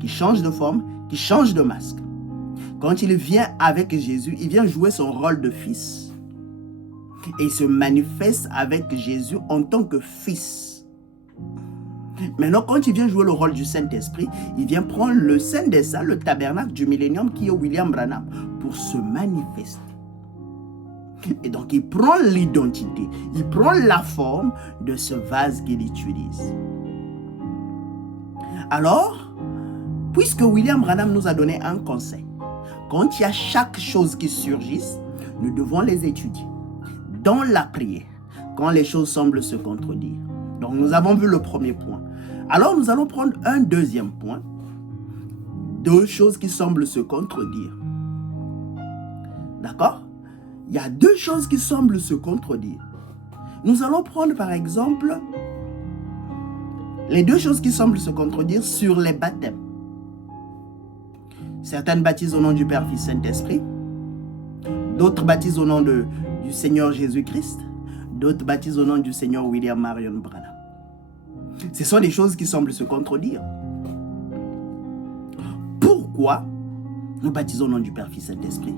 qui change de forme, qui change de masque. Quand il vient avec Jésus, il vient jouer son rôle de fils. Et il se manifeste avec Jésus en tant que fils. Maintenant, quand il vient jouer le rôle du Saint-Esprit, il vient prendre le Saint des Saints, le tabernacle du millénium qui est William Branham, pour se manifester. Et donc, il prend l'identité, il prend la forme de ce vase qu'il utilise. Alors, puisque William Branham nous a donné un conseil, quand il y a chaque chose qui surgisse, nous devons les étudier dans la prière, quand les choses semblent se contredire. Donc, nous avons vu le premier point. Alors, nous allons prendre un deuxième point. Deux choses qui semblent se contredire. D'accord? Il y a deux choses qui semblent se contredire. Nous allons prendre, par exemple, les deux choses qui semblent se contredire sur les baptêmes. Certaines baptisent au nom du Père, Fils, Saint-Esprit. D'autres baptisent au nom du Seigneur Jésus-Christ. D'autres baptisent au nom du Seigneur William Marion Branham. Ce sont des choses qui semblent se contredire. Pourquoi nous baptisons au nom du Père, Fils, Saint-Esprit?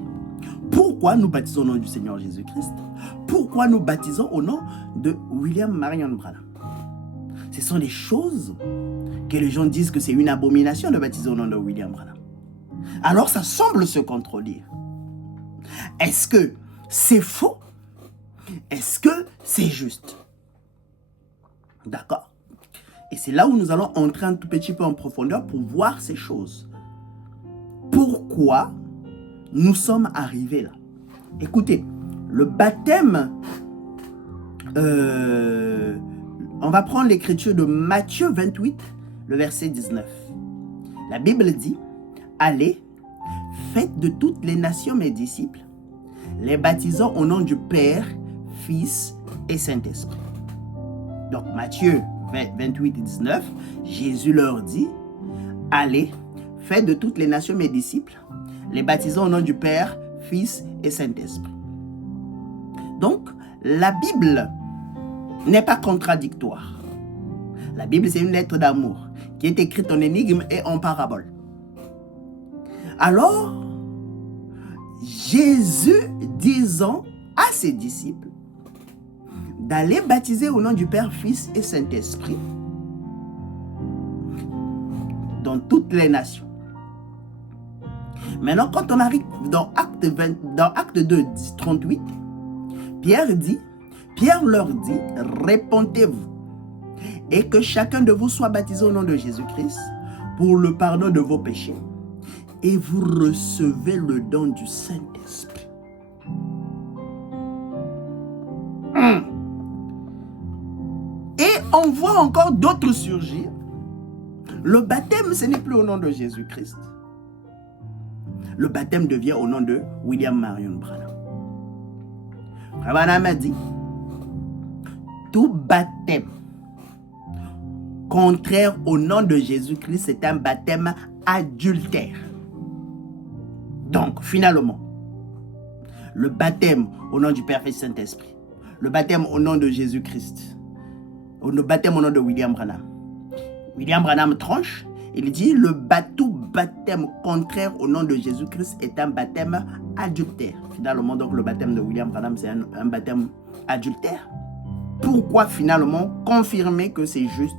Pourquoi nous baptisons au nom du Seigneur Jésus-Christ? Pourquoi nous baptisons au nom de William Marion Branham? Ce sont des choses que les gens disent que c'est une abomination de baptiser au nom de William Branham. Alors ça semble se contredire. Est-ce que c'est faux? Est-ce que c'est juste? D'accord? Et c'est là où nous allons entrer un tout petit peu en profondeur pour voir ces choses. Pourquoi nous sommes arrivés là? Écoutez, le baptême, on va prendre l'écriture de Matthieu 28, le verset 19. La Bible dit, « Allez, faites de toutes les nations mes disciples, les baptisant au nom du Père, Fils et Saint-Esprit. » Donc Matthieu 28 et 19, Jésus leur dit, « Allez, faites de toutes les nations mes disciples, les baptisant au nom du Père, Fils et Saint-Esprit. » Donc, la Bible n'est pas contradictoire. La Bible, c'est une lettre d'amour qui est écrite en énigme et en parabole. Alors, Jésus disant à ses disciples d'aller baptiser au nom du Père, Fils et Saint-Esprit dans toutes les nations. Maintenant, quand on arrive dans Acte 2, 38, Pierre leur dit, répentez-vous et que chacun de vous soit baptisé au nom de Jésus-Christ pour le pardon de vos péchés et vous recevez le don du Saint-Esprit. Et on voit encore d'autres surgir. Le baptême, ce n'est plus au nom de Jésus-Christ. Le baptême devient au nom de William Marion Branham. Branham a dit, tout baptême contraire au nom de Jésus-Christ, c'est un baptême adultère. Donc, finalement, le baptême au nom du Père et du Saint-Esprit, le baptême au nom de Jésus-Christ, le baptême au nom de William Branham. William Branham tranche, il dit, tout baptême contraire au nom de Jésus-Christ est un baptême adultère. Finalement, donc, le baptême de William Branham, c'est un baptême adultère. Pourquoi finalement confirmer que c'est juste?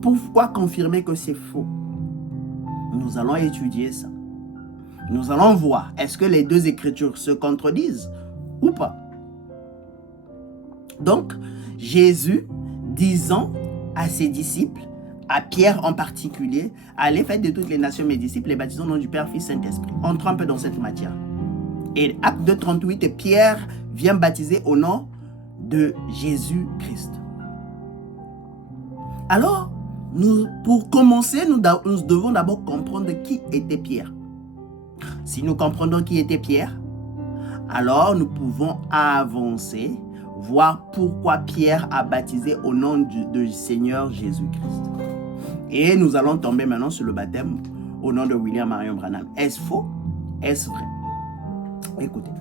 Pourquoi confirmer que c'est faux? Nous allons étudier ça. Nous allons voir, est-ce que les deux écritures se contredisent ou pas? Donc, Jésus disant à ses disciples, à Pierre en particulier, allez faire de toutes les nations mes disciples, les baptisons au nom du Père, Fils, Saint-Esprit. Entrons un peu dans cette matière. Et Acte 2, 38, Pierre vient baptiser au nom de Jésus-Christ. Alors, pour commencer, nous devons d'abord comprendre qui était Pierre. Si nous comprenons qui était Pierre, alors nous pouvons avancer, voir pourquoi Pierre a baptisé au nom du Seigneur Jésus-Christ. Et nous allons tomber maintenant sur le baptême au nom de William Marion Branham. Est-ce faux? Est-ce vrai? Écoutez.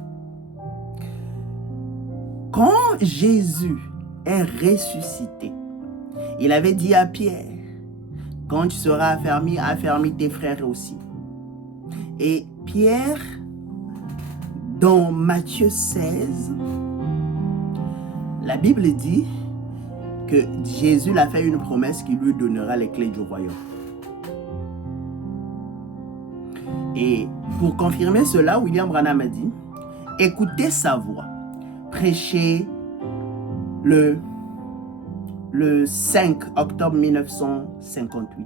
Quand Jésus est ressuscité, il avait dit à Pierre, quand tu seras affermi, affermis tes frères aussi. Et Pierre, dans Matthieu 16, la Bible dit que Jésus l'a fait une promesse qui lui donnera les clés du royaume. Et pour confirmer cela, William Branham a dit, écoutez sa voix, prêchez le 5 octobre 1958,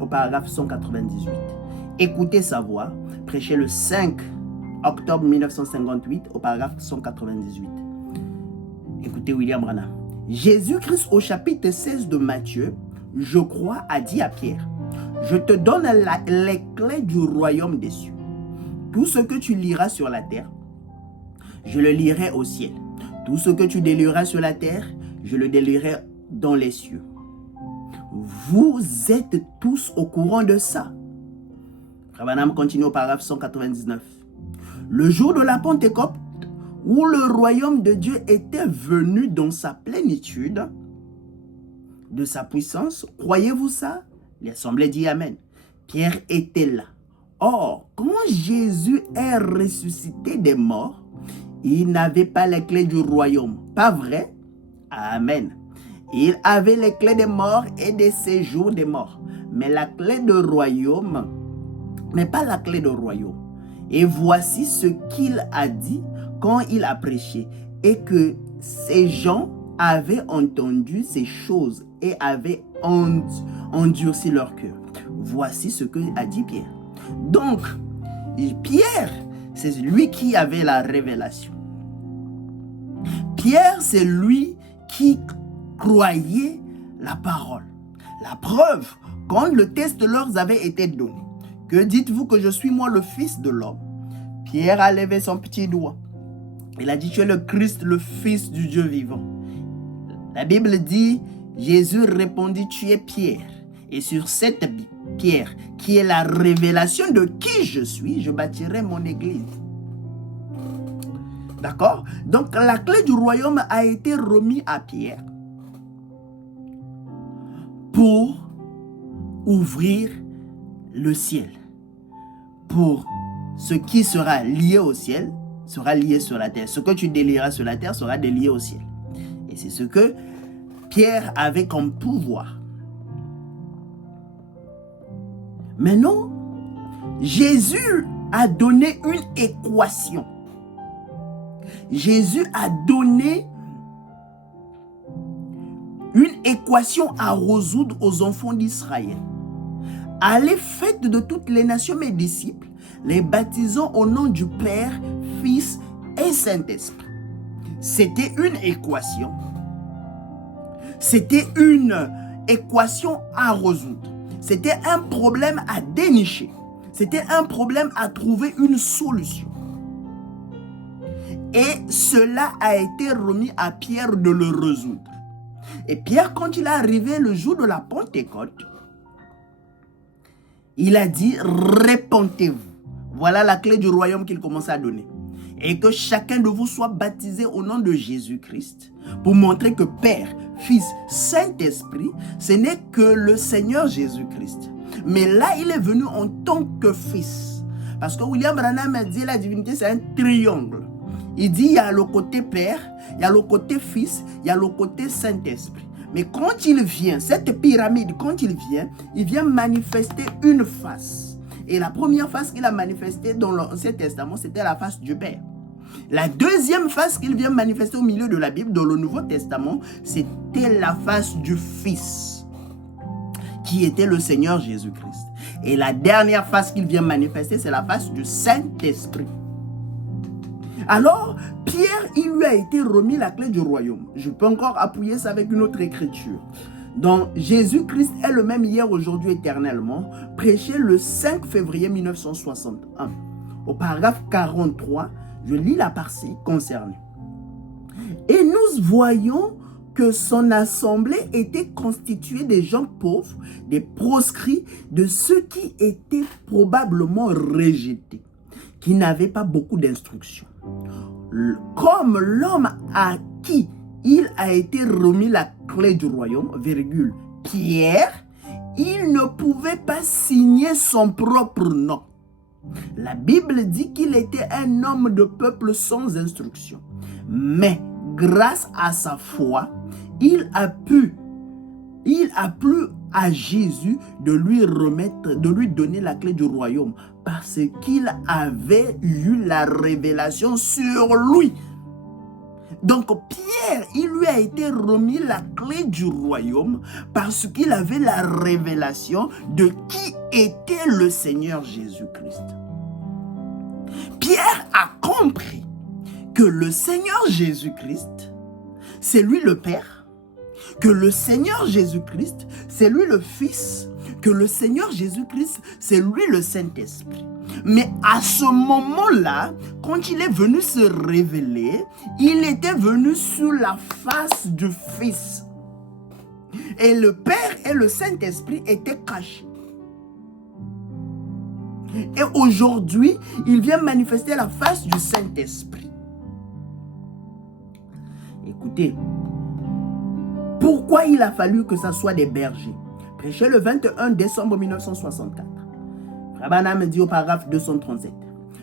au paragraphe 198. Écoutez sa voix, prêchez le 5 octobre 1958, au paragraphe 198. Écoutez William Branham. Jésus-Christ au chapitre 16 de Matthieu, je crois, a dit à Pierre, je te donne les clés du royaume des cieux. Tout ce que tu liras sur la terre, je le lirai au ciel. Tout ce que tu délieras sur la terre, je le délierai dans les cieux. Vous êtes tous au courant de ça. Branham continue au paragraphe 199. Le jour de la Pentecôte, où le royaume de Dieu était venu dans sa plénitude de sa puissance, croyez-vous ça? L'assemblée dit Amen. Pierre était là. Or, quand Jésus est ressuscité des morts, il n'avait pas les clés du royaume. Pas vrai? Amen. Il avait les clés des morts et des séjours des morts. Mais la clé de royaume, mais pas la clé de royaume. Et voici ce qu'il a dit quand il a prêché. Et que ces gens avaient entendu ces choses et avaient endurci leur cœur. Voici ce que a dit Pierre. Donc, Pierre, c'est lui qui avait la révélation. Pierre, c'est lui qui croyait la parole. La preuve, quand le test leur avait été donné, que dites-vous que je suis moi le fils de l'homme? Pierre a levé son petit doigt. Il a dit, tu es le Christ, le fils du Dieu vivant. La Bible dit, Jésus répondit, tu es Pierre. Et sur cette pierre, qui est la révélation de qui je suis, je bâtirai mon église. D'accord? Donc la clé du royaume a été remise à Pierre pour ouvrir le ciel. Pour ce qui sera lié au ciel, sera lié sur la terre. Ce que tu délieras sur la terre sera délié au ciel. Et c'est ce que Pierre avait comme pouvoir. Maintenant, Jésus a donné une équation. Jésus a donné une équation à résoudre aux enfants d'Israël. Allez, faites de toutes les nations mes disciples, les baptisant au nom du Père, Fils et Saint-Esprit. C'était une équation. C'était une équation à résoudre. C'était un problème à dénicher. C'était un problème à trouver une solution. Et cela a été remis à Pierre de le résoudre. Et Pierre, quand il est arrivé le jour de la Pentecôte, il a dit, répentez-vous. Voilà la clé du royaume qu'il commence à donner. Et que chacun de vous soit baptisé au nom de Jésus-Christ pour montrer que Père, Fils, Saint-Esprit, ce n'est que le Seigneur Jésus-Christ. Mais là, il est venu en tant que Fils. Parce que William Branham a dit la divinité, c'est un triangle. Il dit, il y a le côté Père, il y a le côté Fils, il y a le côté Saint-Esprit. Mais quand il vient, cette pyramide, quand il vient manifester une face. Et la première face qu'il a manifestée dans l'Ancien Testament, c'était la face du Père. La deuxième face qu'il vient manifester au milieu de la Bible, dans le Nouveau Testament, c'était la face du Fils, qui était le Seigneur Jésus-Christ. Et la dernière face qu'il vient manifester, c'est la face du Saint-Esprit. Alors, Pierre, il lui a été remis la clé du royaume. Je peux encore appuyer ça avec une autre écriture. Donc, Jésus-Christ est le même hier, aujourd'hui, éternellement, prêché le 5 février 1961. Au paragraphe 43, je lis la partie concernée. Et nous voyons que son assemblée était constituée des gens pauvres, des proscrits, de ceux qui étaient probablement rejetés, qui n'avaient pas beaucoup d'instruction. Comme l'homme à qui il a été remis la clé du royaume, virgule, Pierre, il ne pouvait pas signer son propre nom. La Bible dit qu'il était un homme de peuple sans instruction. Mais grâce à sa foi, il a plu à Jésus de lui donner la clé du royaume parce qu'il avait eu la révélation sur lui. Donc Pierre, il lui a été remis la clé du royaume parce qu'il avait la révélation de qui était le Seigneur Jésus-Christ. Pierre a compris que le Seigneur Jésus-Christ, c'est lui le Père, que le Seigneur Jésus-Christ, c'est lui le Fils, que le Seigneur Jésus-Christ, c'est lui le Saint-Esprit. Mais à ce moment-là, quand il est venu se révéler, il était venu sous la face du Fils. Et le Père et le Saint-Esprit étaient cachés. Et aujourd'hui, il vient manifester la face du Saint-Esprit. Écoutez, pourquoi il a fallu que ça soit des bergers? Prêché le 21 décembre 1964. Frère Branham dit au paragraphe 237.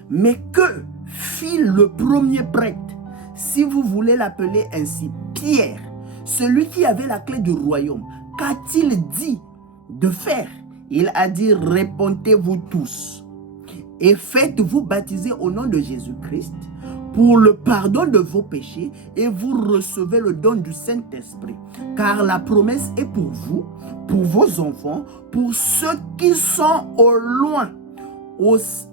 Mais que fit le premier prêtre, si vous voulez l'appeler ainsi, Pierre, celui qui avait la clé du royaume? Qu'a-t-il dit de faire? Il a dit, répondez-vous tous et faites-vous baptiser au nom de Jésus-Christ pour le pardon de vos péchés et vous recevez le don du Saint-Esprit. Car la promesse est pour vous, pour vos enfants, pour ceux qui sont au loin,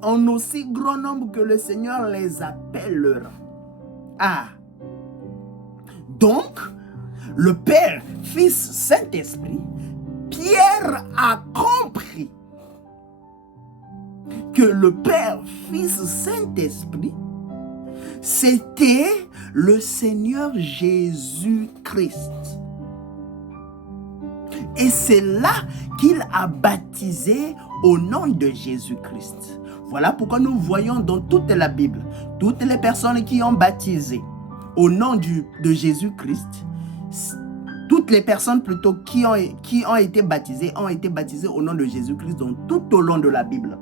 en aussi grand nombre que le Seigneur les appellera. Ah! Donc, le Père, Fils, Saint-Esprit, Pierre a compris que le Père, Fils, Saint-Esprit, c'était le Seigneur Jésus-Christ. Et c'est là qu'il a baptisé au nom de Jésus-Christ. Voilà pourquoi nous voyons dans toute la Bible, toutes les personnes qui ont baptisé au nom de Jésus-Christ, toutes les personnes plutôt qui ont été baptisées au nom de Jésus-Christ tout au long de la Bible.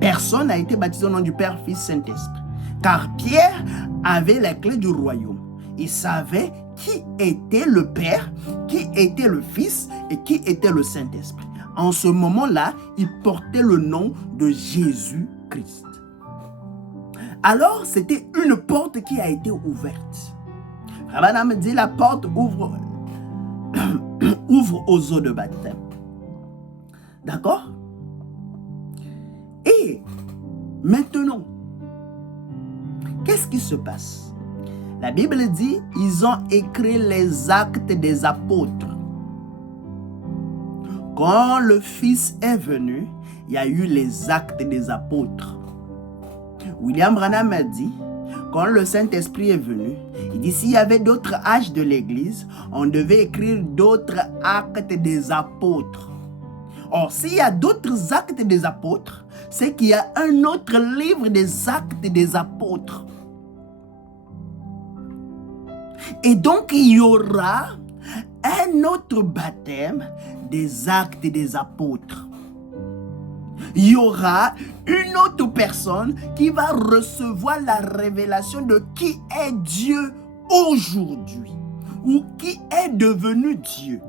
Personne n'a été baptisé au nom du Père, Fils, Saint-Esprit. Car Pierre avait la clé du royaume. Il savait qui était le Père, qui était le Fils et qui était le Saint-Esprit. En ce moment-là, il portait le nom de Jésus-Christ. Alors, c'était une porte qui a été ouverte. Madame dit, la porte ouvre aux eaux de baptême. D'accord? Et maintenant, qu'est-ce qui se passe? La Bible dit, ils ont écrit les actes des apôtres. Quand le Fils est venu, il y a eu les actes des apôtres. William Branham a dit, quand le Saint-Esprit est venu, il dit, s'il y avait d'autres âges de l'Église, on devait écrire d'autres actes des apôtres. Or, s'il y a d'autres actes des apôtres, c'est qu'il y a un autre livre des actes des apôtres. Et donc, il y aura un autre baptême des actes des apôtres. Il y aura une autre personne qui va recevoir la révélation de qui est Dieu aujourd'hui ou qui est devenu Dieu.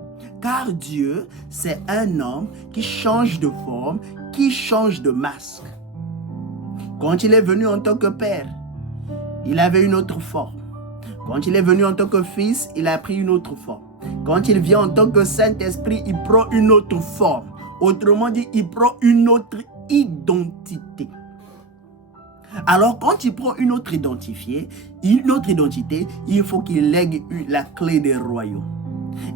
Car Dieu, c'est un homme qui change de forme, qui change de masque. Quand il est venu en tant que Père, il avait une autre forme. Quand il est venu en tant que Fils, il a pris une autre forme. Quand il vient en tant que Saint-Esprit, il prend une autre forme. Autrement dit, il prend une autre identité. Alors, quand il prend une autre identité, il faut qu'il lègue la clé des royaumes.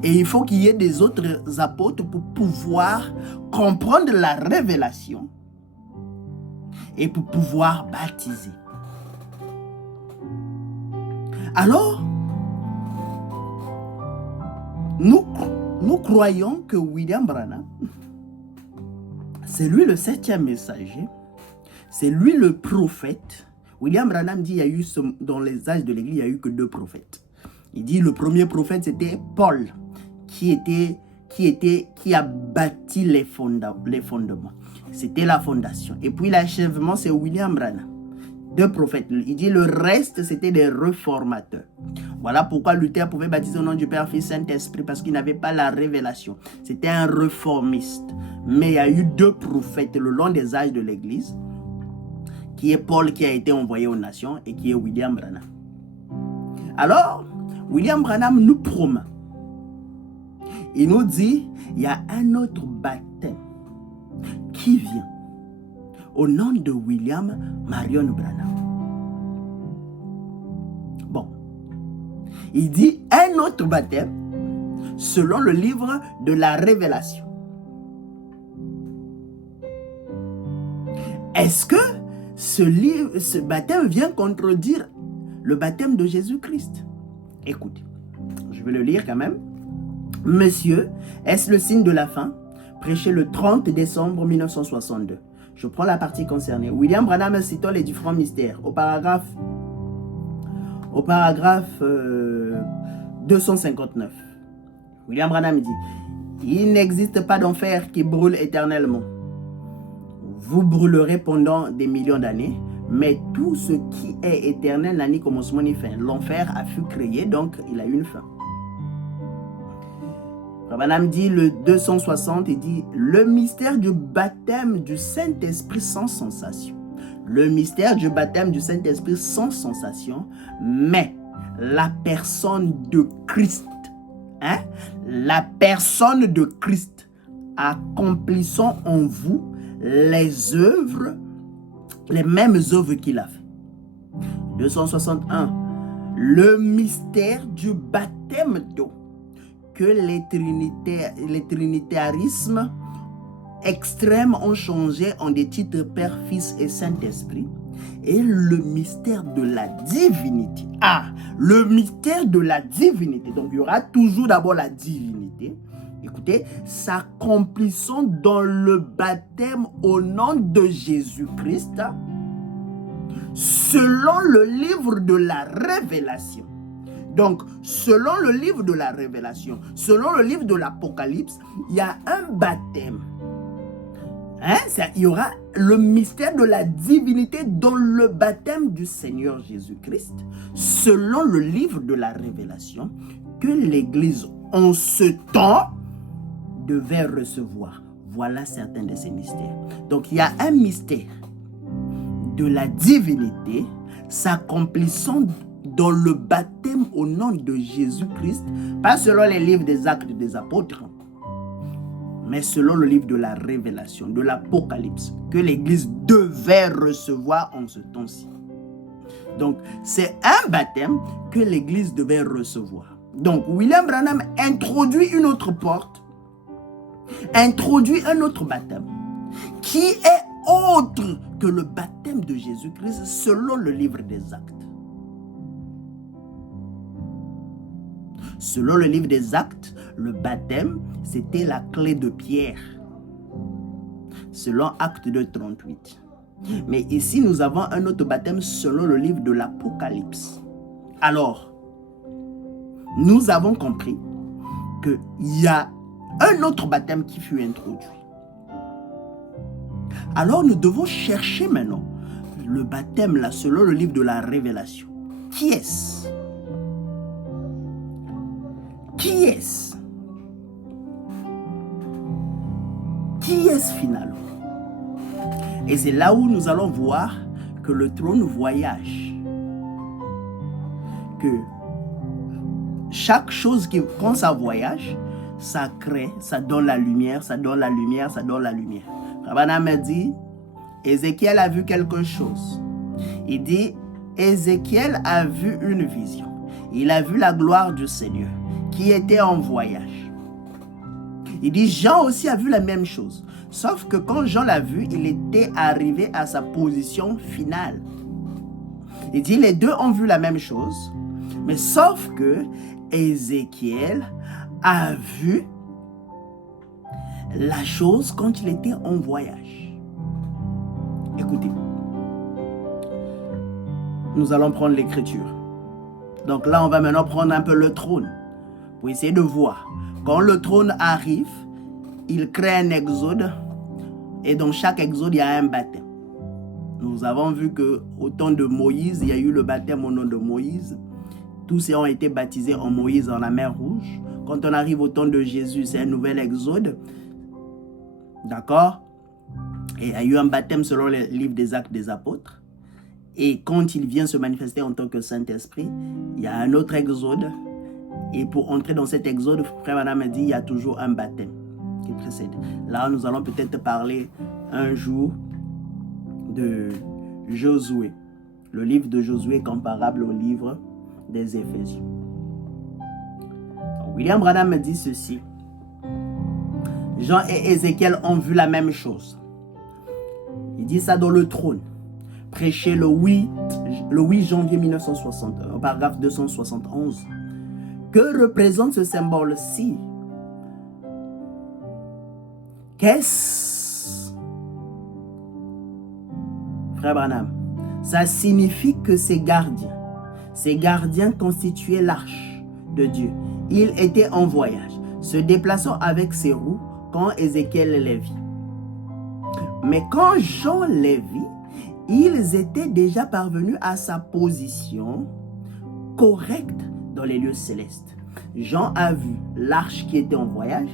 Et il faut qu'il y ait des autres apôtres pour pouvoir comprendre la révélation et pour pouvoir baptiser. Alors, nous croyons que William Branham, c'est lui le 7e messager, c'est lui le prophète. William Branham dit dans les âges de l'Église, il n'y a eu que 2 prophètes. Il dit le premier prophète c'était Paul qui a bâti les fondements. C'était la fondation. Et puis l'achèvement, c'est William Branham. 2 prophètes. Il dit le reste, c'était des réformateurs. Voilà pourquoi Luther pouvait baptiser au nom du Père, Fils, Saint-Esprit, parce qu'il n'avait pas la révélation. C'était un réformiste. Mais il y a eu 2 prophètes le long des âges de l'Église, qui est Paul qui a été envoyé aux nations et qui est William Branham. Alors, William Branham nous promet. Il nous dit, il y a un autre baptême qui vient au nom de William Marion Branham. Bon. Il dit un autre baptême selon le livre de la Révélation. Est-ce que ce baptême vient contredire le baptême de Jésus-Christ? Écoutez, je vais le lire quand même. Monsieur, est-ce le signe de la fin? Prêché le 30 décembre 1962. Je prends la partie concernée. William Branham citant les différents mystères. Au paragraphe 259. William Branham dit, il n'existe pas d'enfer qui brûle éternellement. Vous brûlerez pendant des millions d'années, mais tout ce qui est éternel n'a ni commencement ni fin. L'enfer a fut créé, donc il a une fin. Branham dit le 260, il dit le mystère du baptême du Saint-Esprit sans sensation. Le mystère du baptême du Saint-Esprit sans sensation, mais la personne de Christ, la personne de Christ accomplissant en vous les œuvres, les mêmes œuvres qu'il a fait. 261, le mystère du baptême d'eau que les trinitarismes extrêmes ont changé en des titres Père, Fils et Saint-Esprit, et le mystère de la divinité. Ah, le mystère de la divinité. Donc, il y aura toujours d'abord la divinité. Écoutez, s'accomplissant dans le baptême au nom de Jésus-Christ, selon le livre de la Révélation. Donc, selon le livre de la Révélation, selon le livre de l'Apocalypse, il y a un baptême. Il y aura le mystère de la divinité dans le baptême du Seigneur Jésus-Christ, selon le livre de la Révélation, que l'Église, en ce temps, devait recevoir. Voilà certains de ces mystères. Donc, il y a un mystère de la divinité s'accomplissant dans le baptême au nom de Jésus-Christ, pas selon les livres des Actes des Apôtres, mais selon le livre de la Révélation, de l'Apocalypse, que l'Église devait recevoir en ce temps-ci. Donc, c'est un baptême que l'Église devait recevoir. Donc, William Branham introduit une autre porte, introduit un autre baptême, qui est autre que le baptême de Jésus-Christ selon le livre des Actes. Selon le livre des Actes, le baptême, c'était la clé de Pierre. Selon Acte 2:38. Mais ici, nous avons un autre baptême selon le livre de l'Apocalypse. Alors, nous avons compris qu'il y a un autre baptême qui fut introduit. Alors, nous devons chercher maintenant le baptême là, selon le livre de la Révélation. Qui est-ce? Qui est-ce? Qui est-ce finalement? Et c'est là où nous allons voir que le trône voyage. Que chaque chose qui, quand ça voyage, ça crée, ça donne la lumière, ça donne la lumière, ça donne la lumière. Branham me dit, Ézéchiel a vu quelque chose. Il dit, Ézéchiel a vu une vision. Il a vu la gloire du Seigneur qui était en voyage. Il dit, Jean aussi a vu la même chose. Sauf que quand Jean l'a vu, il était arrivé à sa position finale. Il dit, les deux ont vu la même chose, mais sauf que Ézéchiel a vu la chose quand il était en voyage. Écoutez, nous allons prendre l'écriture. Donc là, on va maintenant prendre un peu le trône pour essayer de voir. Quand le trône arrive, il crée un exode Et dans chaque exode, il y a un baptême. Nous avons vu qu'au temps de Moïse, il y a eu le baptême au nom de Moïse. Tous ceux ont été baptisés en Moïse dans la mer Rouge. Quand on arrive au temps de Jésus, c'est un nouvel exode. D'accord? Et il y a eu un baptême selon le livre des Actes des Apôtres. Et quand il vient se manifester en tant que Saint-Esprit, il y a un autre exode. Et pour entrer dans cet exode, Frère Branham a dit, il y a toujours un baptême qui précède. Là, nous allons peut-être parler un jour de Josué. Le livre de Josué comparable au livre des Éphésiens. William Branham me dit ceci. Jean et Ézéchiel ont vu la même chose. Il dit ça dans le trône. Prêché le 8 janvier 1960, paragraphe 271. Que représente ce symbole-ci? Qu'est-ce? Frère Branham, ça signifie que ces gardiens constituaient l'arche de Dieu. Ils étaient en voyage, se déplaçant avec ses roues quand Ézéchiel les vit. Mais quand Jean les vit, ils étaient déjà parvenus à sa position correcte dans les lieux célestes. Jean a vu l'arche qui était en voyage,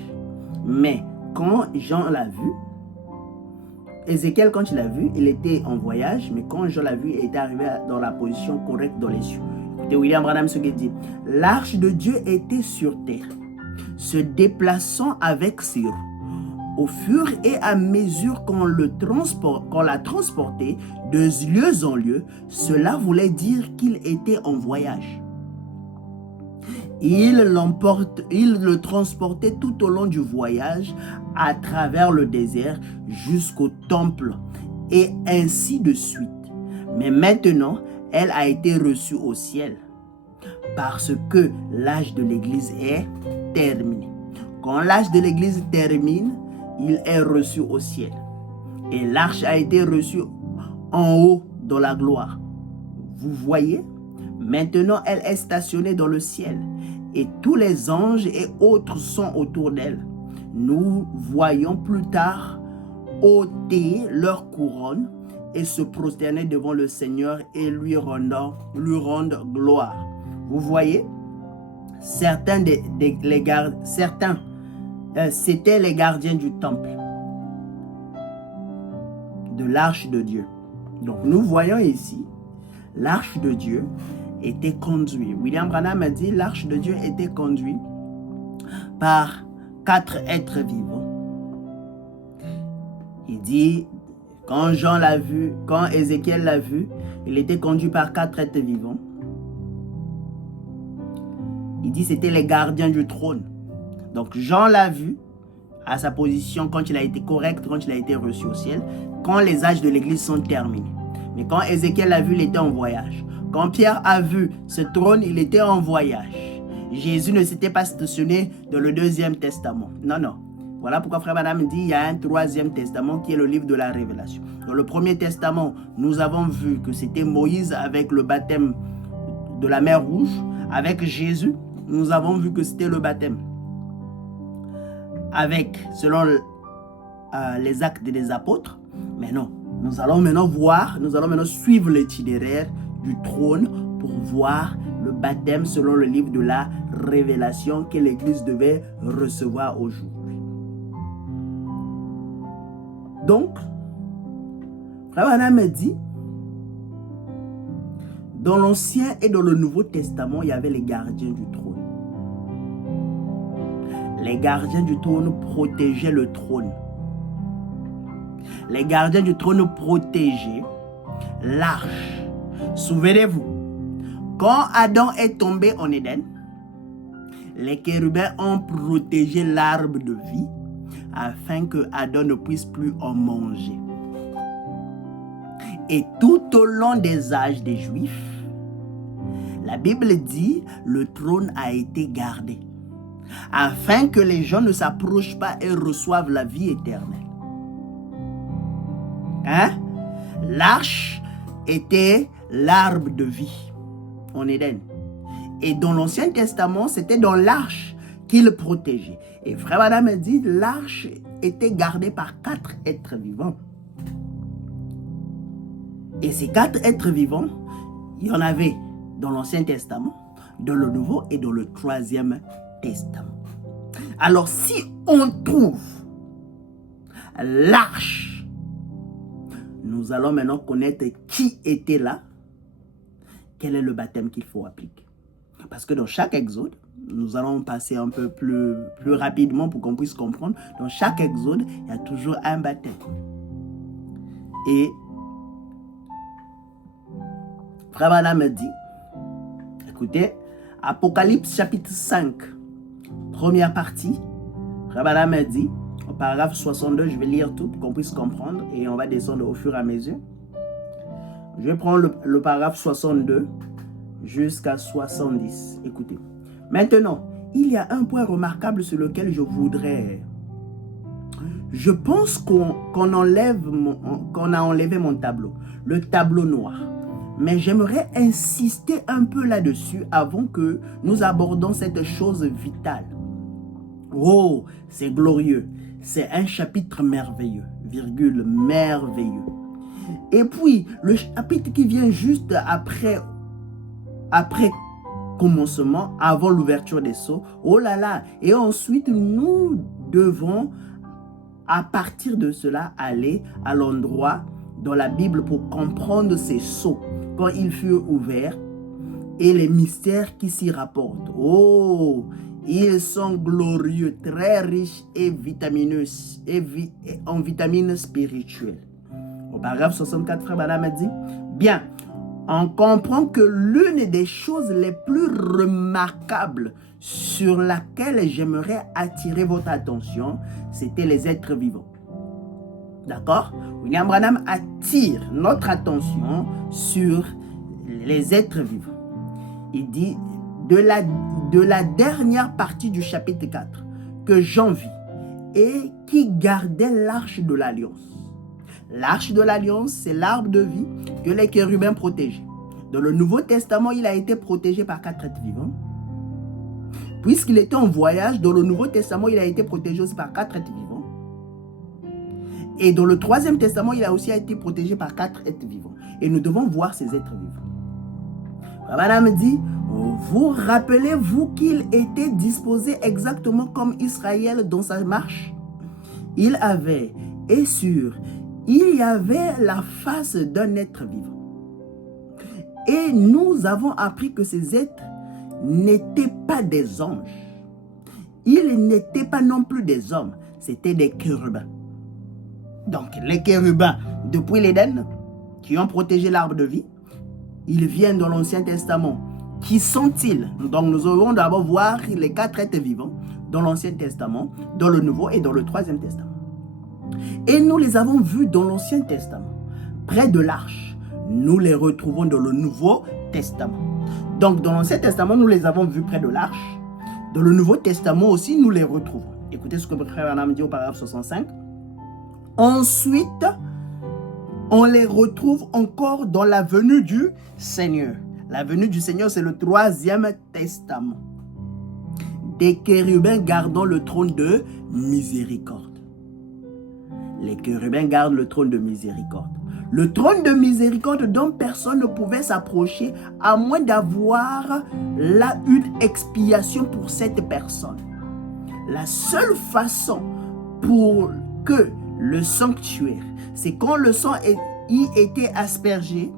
mais quand Jean l'a vu, Ézéchiel, quand il l'a vu, il était en voyage, mais quand Jean l'a vu, il était arrivé dans la position correcte dans les cieux. Écoutez, William Branham ce qu'il dit, l'arche de Dieu était sur terre, se déplaçant avec ses roues. Au fur et à mesure qu'on la transportait de lieu en lieu, cela voulait dire qu'il était en voyage. Il le transportait tout au long du voyage à travers le désert jusqu'au temple et ainsi de suite. Mais maintenant, elle a été reçue au ciel parce que l'âge de l'Église est terminé. Quand l'âge de l'Église termine, il est reçu au ciel. Et l'arche a été reçue en haut dans la gloire. Vous voyez? Maintenant, elle est stationnée dans le ciel. Et tous les anges et autres sont autour d'elle. Nous voyons plus tard ôter leur couronne et se prosterner devant le Seigneur et lui rendre gloire. Vous voyez? Certains c'était les gardiens du temple, de l'arche de Dieu. Donc nous voyons ici, l'arche de Dieu était conduite. William Branham a dit l'arche de Dieu était conduite par 4 êtres vivants. Il dit, quand Jean l'a vu, quand Ézéchiel l'a vu, il était conduit par 4 êtres vivants. Il dit c'était les gardiens du trône. Donc Jean l'a vu à sa position quand il a été correct, quand il a été reçu au ciel, quand les âges de l'église sont terminés. Mais quand Ézéchiel l'a vu, il était en voyage. Quand Pierre a vu ce trône, il était en voyage. Jésus ne s'était pas stationné dans le 2e testament. Non, non. Voilà pourquoi Frère Branham dit qu'il y a un 3e testament qui est le livre de la Révélation. Dans le 1er testament, nous avons vu que c'était Moïse avec le baptême de la mer Rouge. Avec Jésus, nous avons vu que c'était le baptême. Selon les actes des apôtres. Mais non, nous allons maintenant suivre l'itinéraire du trône pour voir le baptême selon le livre de la Révélation que l'Église devait recevoir aujourd'hui. Donc, Frère Branham me dit, dans l'Ancien et dans le Nouveau Testament, il y avait les gardiens du trône. Les gardiens du trône protégeaient le trône. Les gardiens du trône protégeaient l'arche. Souvenez-vous, quand Adam est tombé en Éden, les chérubins ont protégé l'arbre de vie afin que Adam ne puisse plus en manger. Et tout au long des âges des Juifs, la Bible dit le trône a été gardé afin que les gens ne s'approchent pas et reçoivent la vie éternelle. L'arche était l'arbre de vie en Éden. Et dans l'Ancien Testament, c'était dans l'arche qu'il protégeait. Et Frère Branham dit, l'arche était gardé par 4 êtres vivants. Et ces 4 êtres vivants, il y en avait dans l'Ancien Testament, dans le Nouveau et dans le Troisième Testament. Alors, si on trouve l'arche, nous allons maintenant connaître qui était là, quel est le baptême qu'il faut appliquer. Parce que dans chaque exode, nous allons passer un peu plus rapidement pour qu'on puisse comprendre. Dans chaque exode, il y a toujours un baptême. Et Frère Branham me dit, écoutez, Apocalypse chapitre 5, première partie, Frère Branham me dit, au paragraphe 62, je vais lire tout pour qu'on puisse comprendre et on va descendre au fur et à mesure. Je vais prendre le paragraphe 62 jusqu'à 70. Écoutez. Maintenant, il y a un point remarquable sur lequel je voudrais... Je pense qu'on a enlevé mon tableau, le tableau noir. Mais j'aimerais insister un peu là-dessus avant que nous abordons cette chose vitale. Oh, c'est glorieux. C'est un chapitre merveilleux, virgule, merveilleux. Et puis, le chapitre qui vient juste après commencement, avant l'ouverture des sceaux, oh là là, et ensuite nous devons, à partir de cela, aller à l'endroit dans la Bible pour comprendre ces sceaux, quand ils furent ouverts, et les mystères qui s'y rapportent. Oh, ils sont glorieux, très riches et vitamineux, et en vitamines spirituelles. Au paragraphe 64, Frère Branham a dit, bien, on comprend que l'une des choses les plus remarquables sur laquelle j'aimerais attirer votre attention, c'était les êtres vivants. D'accord? William Branham attire notre attention sur les êtres vivants. Il dit, de la dernière partie du chapitre 4, que Jean vit, et qui gardait l'arche de l'alliance. L'arche de l'alliance, c'est l'arbre de vie que les chérubins protégeaient. Dans le Nouveau Testament, il a été protégé par 4 êtres vivants. Puisqu'il était en voyage, dans le Nouveau Testament, il a été protégé aussi par 4 êtres vivants. Et dans le Troisième Testament, il a aussi été protégé par 4 êtres vivants. Et nous devons voir ces êtres vivants. Madame dit, vous rappelez-vous qu'il était disposé exactement comme Israël dans sa marche? Il avait, et sur, il y avait la face d'un être vivant. Et nous avons appris que ces êtres n'étaient pas des anges. Ils n'étaient pas non plus des hommes. C'était des chérubins. Donc, les chérubins, depuis l'Éden, qui ont protégé l'arbre de vie, ils viennent dans l'Ancien Testament. Qui sont-ils? Donc, nous allons d'abord voir les 4 êtres vivants dans l'Ancien Testament, dans le Nouveau et dans le Troisième Testament. Et nous les avons vus dans l'Ancien Testament, près de l'arche. Nous les retrouvons dans le Nouveau Testament. Donc, dans l'Ancien Testament, nous les avons vus près de l'arche. Dans le Nouveau Testament aussi, nous les retrouvons. Écoutez ce que le frère Branham dit au paragraphe 65. Ensuite, on les retrouve encore dans la venue du Seigneur. La venue du Seigneur, c'est le Troisième Testament. Des chérubins gardant le trône de miséricorde. Les chérubins gardent le trône de miséricorde. Le trône de miséricorde dont personne ne pouvait s'approcher à moins d'avoir là une expiation pour cette personne. La seule façon pour que le sanctuaire, c'est quand le sang y était aspergé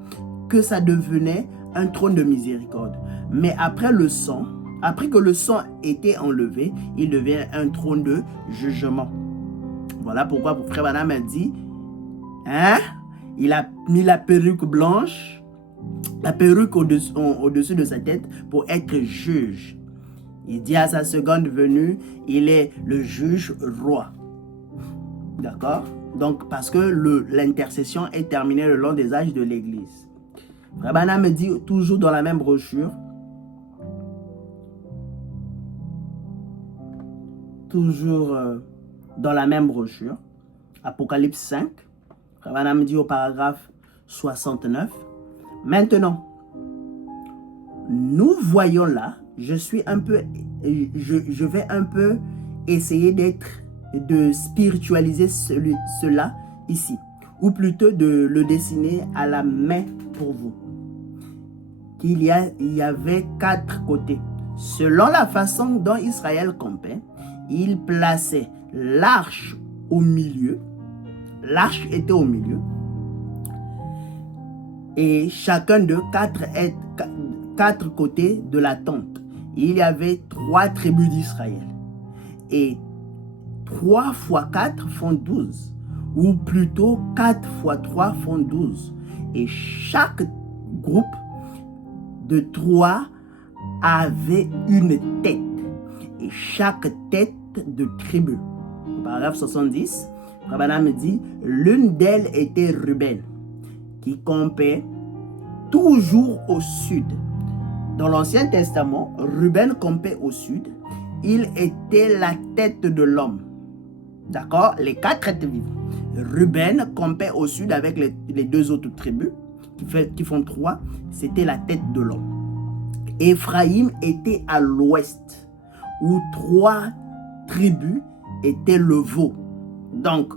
que ça devenait un trône de miséricorde. Mais après que le sang était enlevé, il devient un trône de jugement. Voilà pourquoi Frère Branham a dit, il a mis la perruque blanche, la perruque au-dessus de sa tête pour être juge. Il dit à sa seconde venue, il est le juge roi. D'accord? Donc, parce que l'intercession est terminée le long des âges de l'Église. Frère Branham me dit, toujours dans la même brochure, Apocalypse 5, Frère Branham me dit au paragraphe 69, maintenant, nous voyons là, je vais un peu essayer d'être de spiritualiser cela ici, ou plutôt de le dessiner à la main pour vous. Il y avait 4 côtés. Selon la façon dont Israël campait, il plaçait l'arche au milieu. L'arche était au milieu. Et chacun de 4 côtés de la tente. Il y avait 3 tribus d'Israël. Et 3 fois 4 font 12. Ou plutôt 4 fois 3 font 12. Et chaque groupe de 3 avait une tête. Et chaque tête de tribu. Paragraphe 70, Rabbanam dit, l'une d'elles était Ruben, qui campait toujours au sud. Dans l'Ancien Testament, Ruben campait au sud. Il était la tête de l'homme. D'accord? Les 4 êtres vivants. Ruben campait au sud avec les 2 autres tribus, qui font 3. C'était la tête de l'homme. Éphraïm était à l'ouest, où 3 tribus étaient le veau. Donc,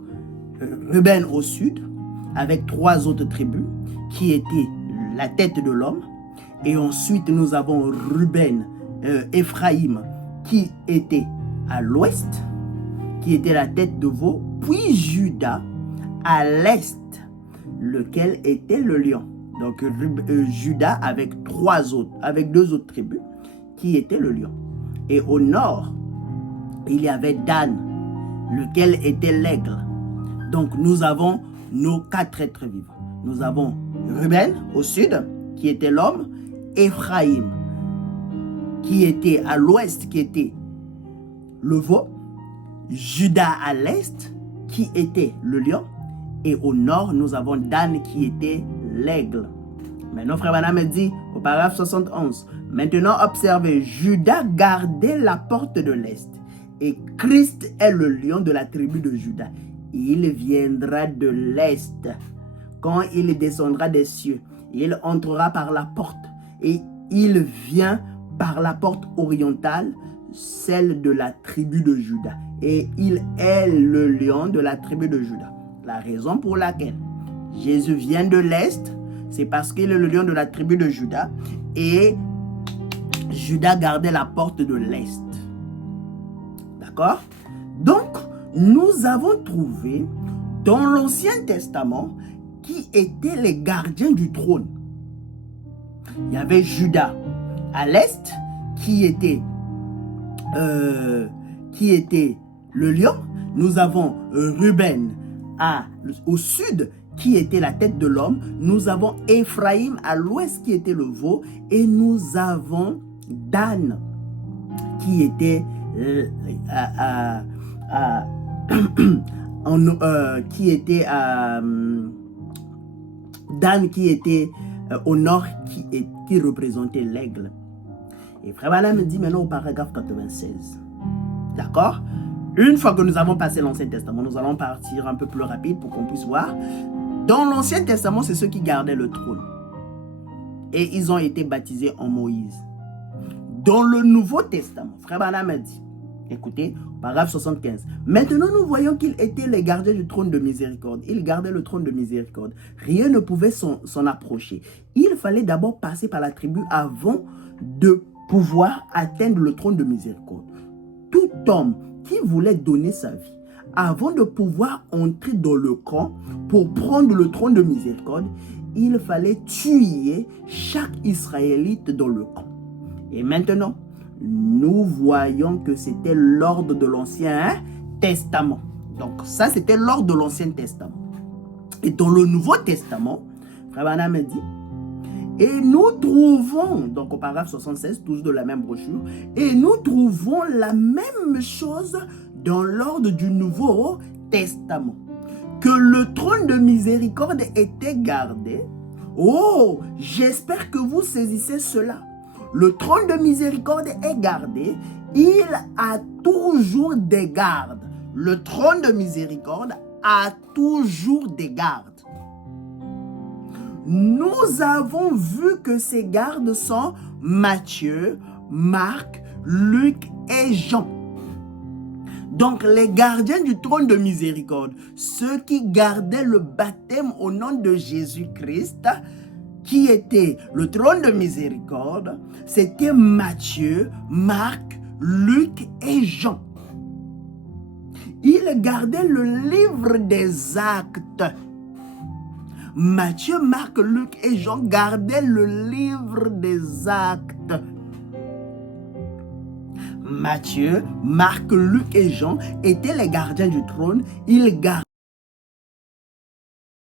Ruben au sud, avec 3 autres tribus, qui étaient la tête de l'homme. Et ensuite, nous avons Éphraïm, qui était à l'ouest, qui était la tête de veau. Puis Juda, à l'est, lequel était le lion. Donc, Juda avec 2 autres tribus, qui étaient le lion. Et au nord, il y avait Dan, lequel était l'aigle. Donc, nous avons nos 4 êtres vivants. Nous avons Ruben au sud, qui était l'homme, Éphraïm, qui était à l'ouest, qui était le veau, Juda à l'est, qui était le lion, et au nord, nous avons Dan, qui était l'aigle. Maintenant, Frère Branham dit, au paragraphe 71, maintenant observez, Juda gardait la porte de l'est, et Christ est le lion de la tribu de Juda. Il viendra de l'est. Quand il descendra des cieux, il entrera par la porte, et il vient par la porte orientale, celle de la tribu de Juda. Et il est le lion de la tribu de Juda. La raison pour laquelle Jésus vient de l'est, c'est parce qu'il est le lion de la tribu de Juda, et Juda gardait la porte de l'est. D'accord? Donc, nous avons trouvé dans l'Ancien Testament qui étaient les gardiens du trône. Il y avait Juda à l'est, qui était le lion. Nous avons Ruben au sud, qui était la tête de l'homme. Nous avons Éphraïm à l'ouest, qui était le veau. Et nous avons Dan, qui était Dan, qui était au nord, qui représentait l'aigle. Et Frère Branham dit maintenant au paragraphe 96. D'accord? Une fois que nous avons passé l'Ancien Testament, nous allons partir un peu plus rapide pour qu'on puisse voir. Dans l'Ancien Testament, c'est ceux qui gardaient le trône. Et ils ont été baptisés en Moïse. Dans le Nouveau Testament, Frère Branham a dit, écoutez, paragraphe 75. Maintenant, nous voyons qu'ils étaient les gardiens du trône de miséricorde. Ils gardaient le trône de miséricorde. Rien ne pouvait s'en approcher. Il fallait d'abord passer par la tribu avant de pouvoir atteindre le trône de miséricorde. Tout homme qui voulait donner sa vie, avant de pouvoir entrer dans le camp pour prendre le trône de miséricorde, il fallait tuer chaque Israélite dans le camp. Et maintenant, nous voyons que c'était l'ordre de l'Ancien Testament. Donc ça, c'était l'ordre de l'Ancien Testament. Et dans le Nouveau Testament, Frère Branham dit, et nous trouvons, donc au paragraphe 76, tous de la même brochure, et nous trouvons la même chose dans l'ordre du Nouveau Testament. Que le trône de miséricorde était gardé. Oh, j'espère que vous saisissez cela. Le trône de miséricorde est gardé. Il a toujours des gardes. Le trône de miséricorde a toujours des gardes. Nous avons vu que ces gardes sont Matthieu, Marc, Luc et Jean. Donc les gardiens du trône de miséricorde, ceux qui gardaient le baptême au nom de Jésus-Christ, qui était le trône de miséricorde, c'était Matthieu, Marc, Luc et Jean. Ils gardaient le livre des actes. Matthieu, Marc, Luc et Jean gardaient le livre des actes. Matthieu, Marc, Luc et Jean étaient les gardiens du trône. Ils gardaient